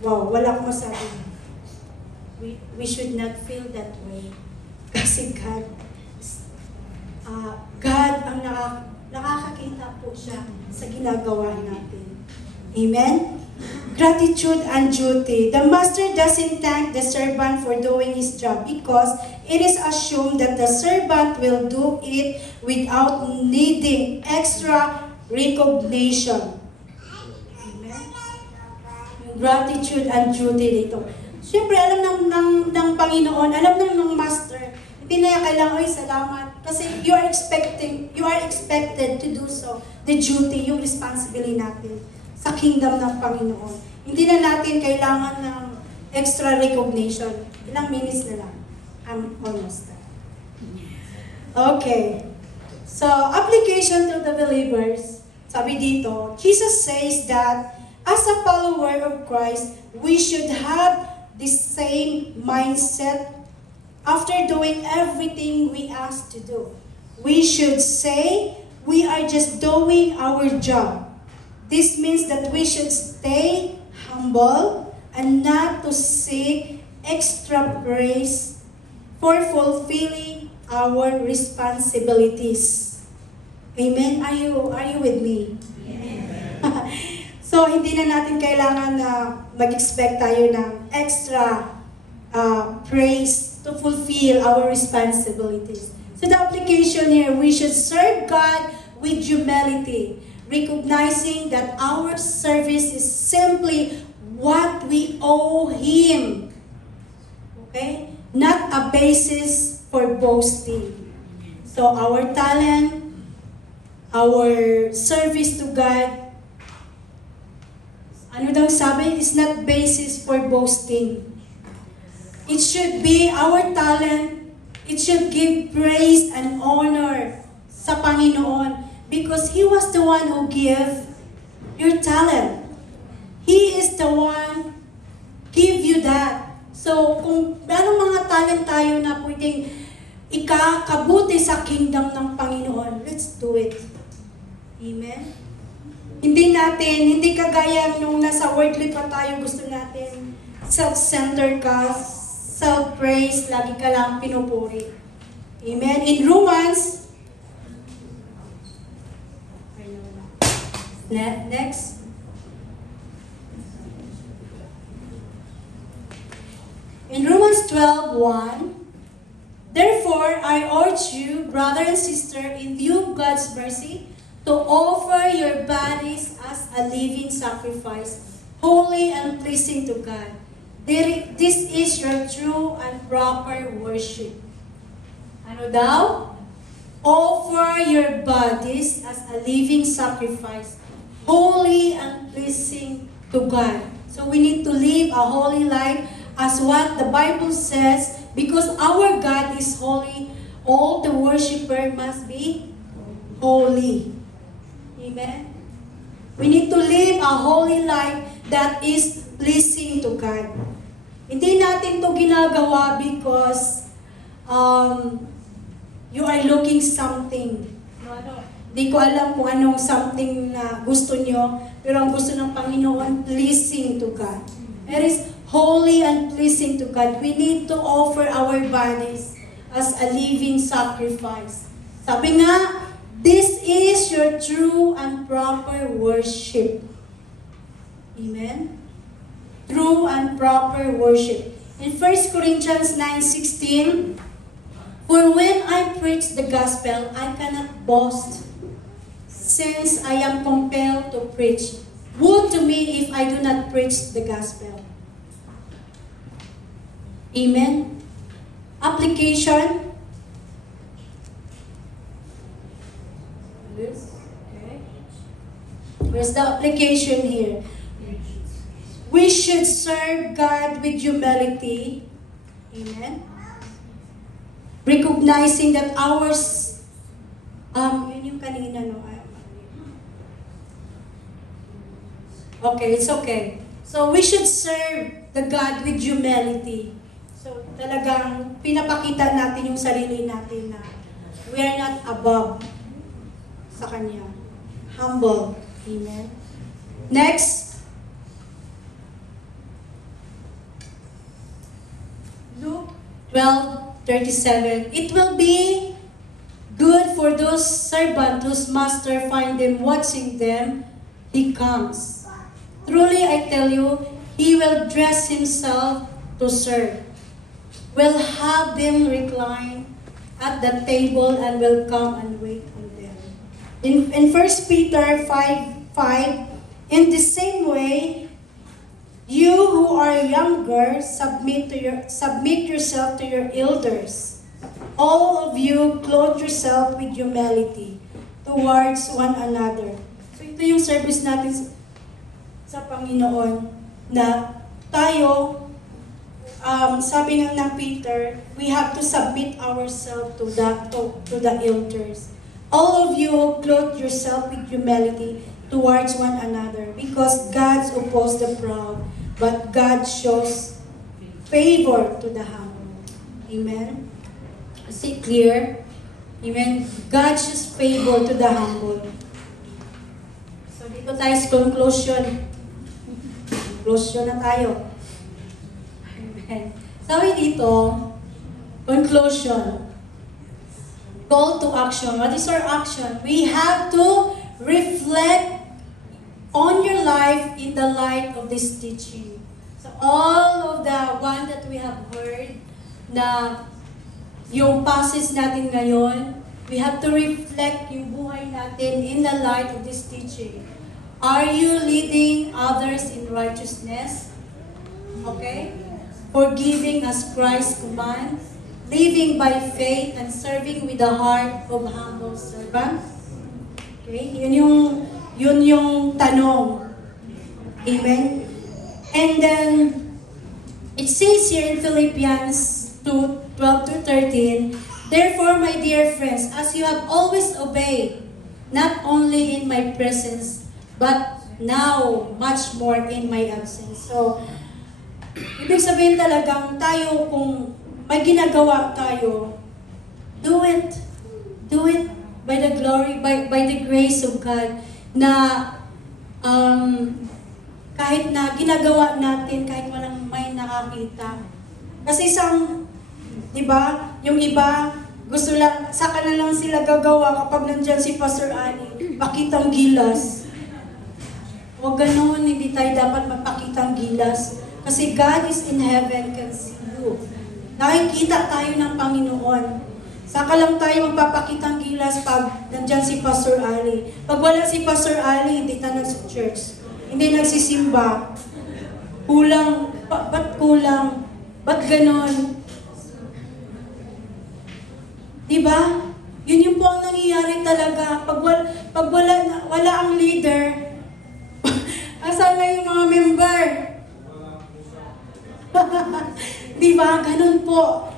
wow, wala akong masabi. We should not feel that way. Kasi God ang nakakakita po siya sa ginagawa natin. Amen? Gratitude and duty. The master doesn't thank the servant for doing his job because it is assumed that the servant will do it without needing extra recognition. Amen? Gratitude and duty dito. Siyempre, alam ng Panginoon, alam ng Master, hindi na kailangan, ay, salamat. Kasi you are expected to do so. The duty, yung responsibility natin sa kingdom ng Panginoon. Hindi na natin kailangan ng extra recognition. Ilang minutes na lang. I'm almost done. Okay. So, application to the believers. Sabi dito, Jesus says that as a follower of Christ, we should have the same mindset after doing everything we asked to do. We should say we are just doing our job. This means that we should stay humble and not to seek extra praise for fulfilling our responsibilities. Amen? Are you with me? Amen. So, hindi na natin kailangan na mag-expect tayo ng extra praise to fulfill our responsibilities. So, the application here, we should serve God with humility, recognizing that our service is simply what we owe Him. Okay? Not a basis for boasting. So, our talent, our service to God, ano daw sabi? It's not basis for boasting. It should be our talent. It should give praise and honor sa Panginoon because He was the one who gave your talent. He is the one give you that. So, kung anong mga talent tayo na pwedeng ikakabuti sa kingdom ng Panginoon, let's do it. Amen? Hindi kagaya nung nasa worldly pa tayo, gusto natin self-centered ka, self-praise, lagi ka lang pinupuri. Amen? In Romans, next. In Romans 12:1, therefore, I urge you, brother and sister, in view of God's mercy, to offer your bodies as a living sacrifice, holy and pleasing to God. This is your true and proper worship. Ano daw? Offer your bodies as a living sacrifice, holy and pleasing to God. So we need to live a holy life as what the Bible says, because our God is holy, all the worshiper must be holy. Amen? We need to live a holy life that is pleasing to God. Hindi natin to ginagawa because you are looking something. Hindi ko alam kung anong something na gusto nyo, pero ang gusto ng Panginoon, pleasing to God. It is holy and pleasing to God. We need to offer our bodies as a living sacrifice. Sabi nga, this is your true and proper worship. Amen? True and proper worship. In 1 Corinthians 9:16, for when I preach the gospel, I cannot boast, since I am compelled to preach. Woe to me if I do not preach the gospel. Amen? Application. Okay. Where's the application here? We should serve God with humility. Amen? Recognizing that ours, yun yung kanina, no? Okay, it's okay. So we should serve the God with humility. So talagang pinapakita natin yung sarili natin na we are not above sa Kanya. Humble. Amen. Next. Luke 12:37. It will be good for those servants whose master find them watching them. He comes. Truly I tell you, he will dress himself to serve. Will have them recline at the table and will come and wait on them. In 1 Peter 5:5, in the same way, you who are are younger, submit yourself to your elders. All of you, clothe yourself with humility towards one another. So ito yung service natin sa Panginoon na tayo, sabi nga ng Peter, we have to submit ourselves to the elders. All of you, clothe yourself with humility towards one another, because God opposes the proud, but God shows favor to the humble. Amen? Is it clear? Amen? God shows favor to the humble. So dito tayo sa conclusion. Conclusion na tayo. Amen. Sabi dito, conclusion. Call to action. What is our action? We have to reflect on your life in the light of this teaching. So all of the one that we have heard, na yung passage natin ngayon, we have to reflect yung buhay natin in the light of this teaching. Are you leading others in righteousness? Okay? Forgiving as Christ commands, living by faith and serving with the heart of humble servant. Okay? Yun yung tanong. Amen? And then, it says here in Philippians 2:12-13, therefore, my dear friends, as you have always obeyed, not only in my presence, but now much more in my absence. So, ibig sabihin talagang tayo, kung may ginagawa tayo, do it. Do it by the glory, by the grace of God, na kahit na ginagawa natin, kahit walang may nakakita. Kasi di ba, yung iba, gusto lang, saka na lang sila gagawa kapag nandyan si Pastor Annie, pakitang gilas. Huwag ganun, hindi tayo dapat magpakitang gilas. Kasi God is in heaven, can see you. Nakikita tayo ng Panginoon. Saka lang tayo magpapakitang gilas pag nandyan si Pastor Ali. Pag wala si Pastor Ali, hindi tayo nag-church. Hindi nagsisimba. Kulang. Ba't kulang? Ba't ganon? Diba? Yun yung po ang nangyayari talaga. Pag wala ang leader, asan na yung mga member? Diba? Ganun po.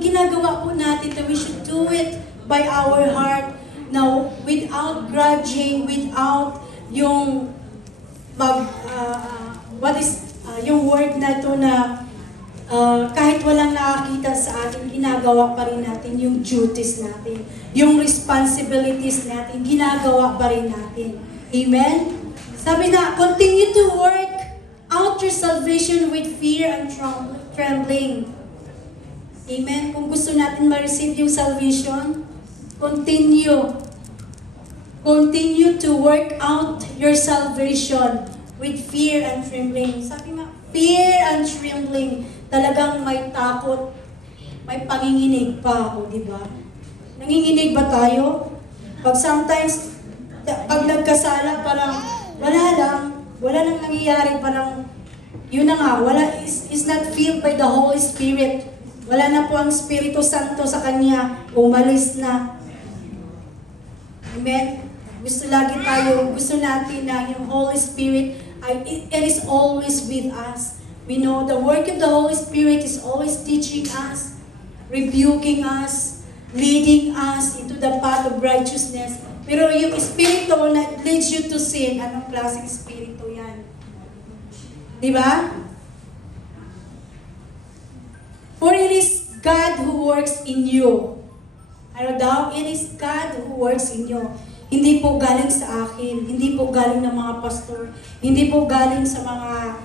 Ginagawa po natin that we should do it by our heart. Now, without grudging, without yung yung word na ito na kahit walang nakakita sa atin, ginagawa pa rin natin yung duties natin. Yung responsibilities natin, ginagawa pa rin natin. Amen? Sabi na, continue to work out your salvation with fear and trembling. Amen? Kung gusto natin ma-receive yung salvation, continue. Continue to work out your salvation with fear and trembling. Sabi nga, fear and trembling. Talagang may takot, may panginginig pa ako, di ba? Nanginginig ba tayo? Pag sometimes, pag nagkasala, parang wala nang nangyayari, parang, yun na nga, is not filled by the Holy Spirit. Wala na po ang Espiritu Santo sa Kanya, umalis na. Amen? Gusto natin na yung Holy Spirit, it is always with us. We know the work of the Holy Spirit is always teaching us, rebuking us, leading us into the path of righteousness. Pero yung Espiritu na leads you to sin, anong klaseng Espiritu yan? Diba? For it is God who works in you. Ano daw? It is God who works in you. Hindi po galing sa akin, hindi po galing ng mga pastor, hindi po galing sa mga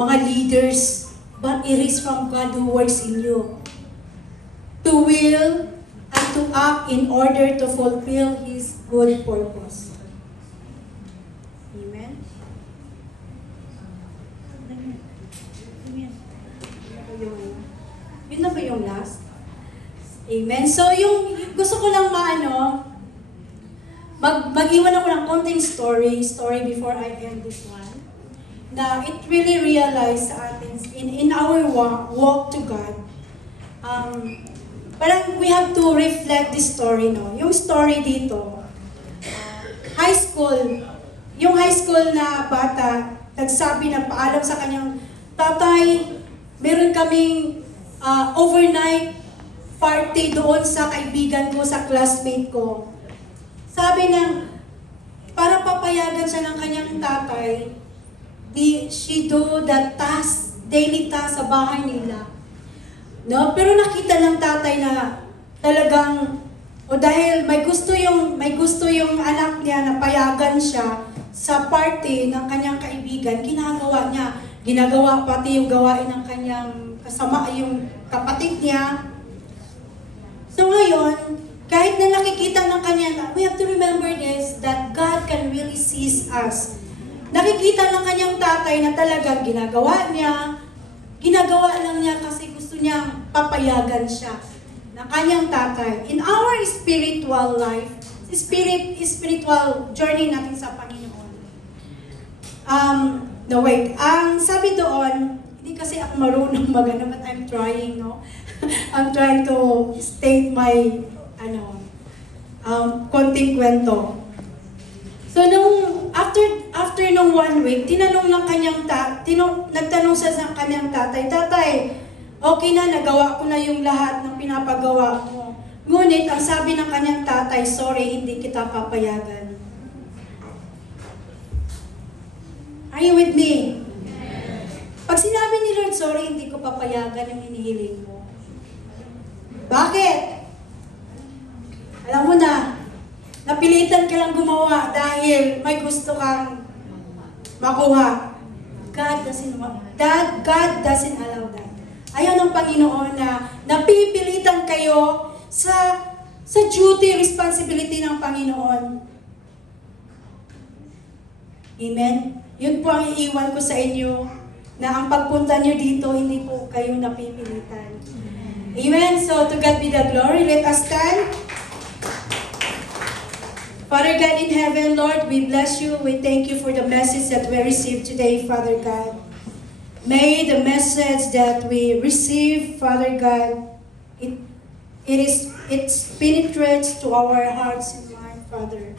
leaders, but it is from God who works in you. To will and to act in order to fulfill His good purpose. Amen? Yun na ba yung last? Amen? So, yung gusto ko lang mag-iwan ako ng konting story before I end this one. na it really realized sa atin in our walk to God. Parang we have to reflect this story, no? Yung story dito, high school, yung high school na bata, nagsabi na paalam sa kanyang tatay, meron kaming overnight party doon sa kaibigan ko, sa classmate ko. Sabi ng, para papayagan siya ng kanyang tatay, she do the task, daily task sa bahay nila. No? Pero nakita ng tatay na talagang, dahil may gusto yung anak niya na payagan siya sa party ng kanyang kaibigan, ginagawa pati yung gawain ng kanyang kasama, yung kapatid niya. So ngayon, kahit na nakikita ng kanya, we have to remember this, that God can really sees us. Nakikita ng kanyang tatay na talagang ginagawa lang niya kasi gusto niyang papayagan siya ng kanyang tatay. In our spiritual life, spiritual journey natin sa Panginoon. Ang sabi doon, hindi kasi ako marunong magano, but I'm trying, no? I'm trying to state my, konting kwento. So, after nung 1 week, nagtanong siya sa kanyang tatay, "Tatay, okay na, nagawa ko na yung lahat ng pinapagawa mo. Ngunit, ang sabi ng kanyang tatay, sorry, hindi kita papayagan." Are you with me? Pag sinabi ni Lord, sorry, hindi ko papayagan yung hinihiling mo. Bakit? Alam mo na, napilitan ka lang gumawa dahil may gusto kang makuha. God doesn't allow that. Ayaw ng Panginoon na napipilitan kayo sa duty, responsibility ng Panginoon. Amen? Yun po ang iiwan ko sa inyo, na ang pagpunta nyo dito, hindi po kayo napipilitan. Amen? So, to God be the glory. Let us stand. Father God in heaven, Lord, we bless you. We thank you for the message that we received today, Father God. May the message that we receive, Father God, it penetrates to our hearts and mind, Father.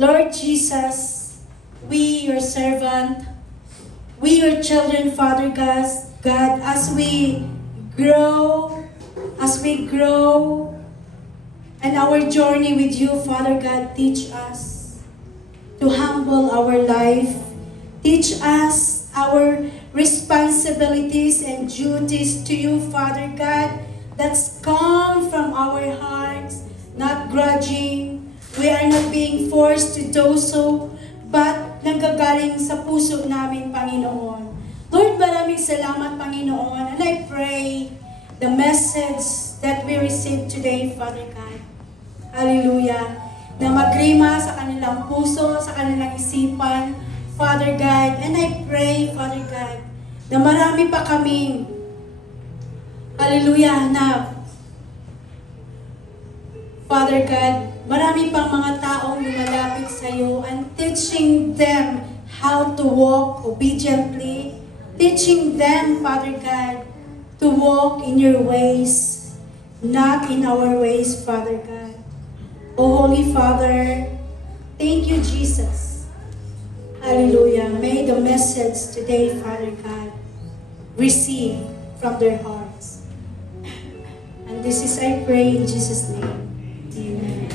Lord Jesus, we, your servant, we, your children, Father God, as we grow, and our journey with you, Father God, teach us to humble our life. Teach us our responsibilities and duties to you, Father God, that's come from our hearts, not grudging. We are not being forced to do so, but nanggagaling sa puso namin, Panginoon. Lord, maraming salamat, Panginoon, and I pray the message that we received today, Father God, hallelujah, na magrima sa kanilang puso, sa kanilang isipan, Father God. And I pray, Father God, na marami pa kaming, hallelujah, na, Father God, marami pang mga taong lumalapit sa iyo and teaching them how to walk obediently, teaching them, Father God, to walk in your ways, not in our ways, Father God. Oh, Holy Father, thank you, Jesus. Hallelujah. May the message today, Father God, receive from their hearts. And this is, I pray, in Jesus' name. Amen.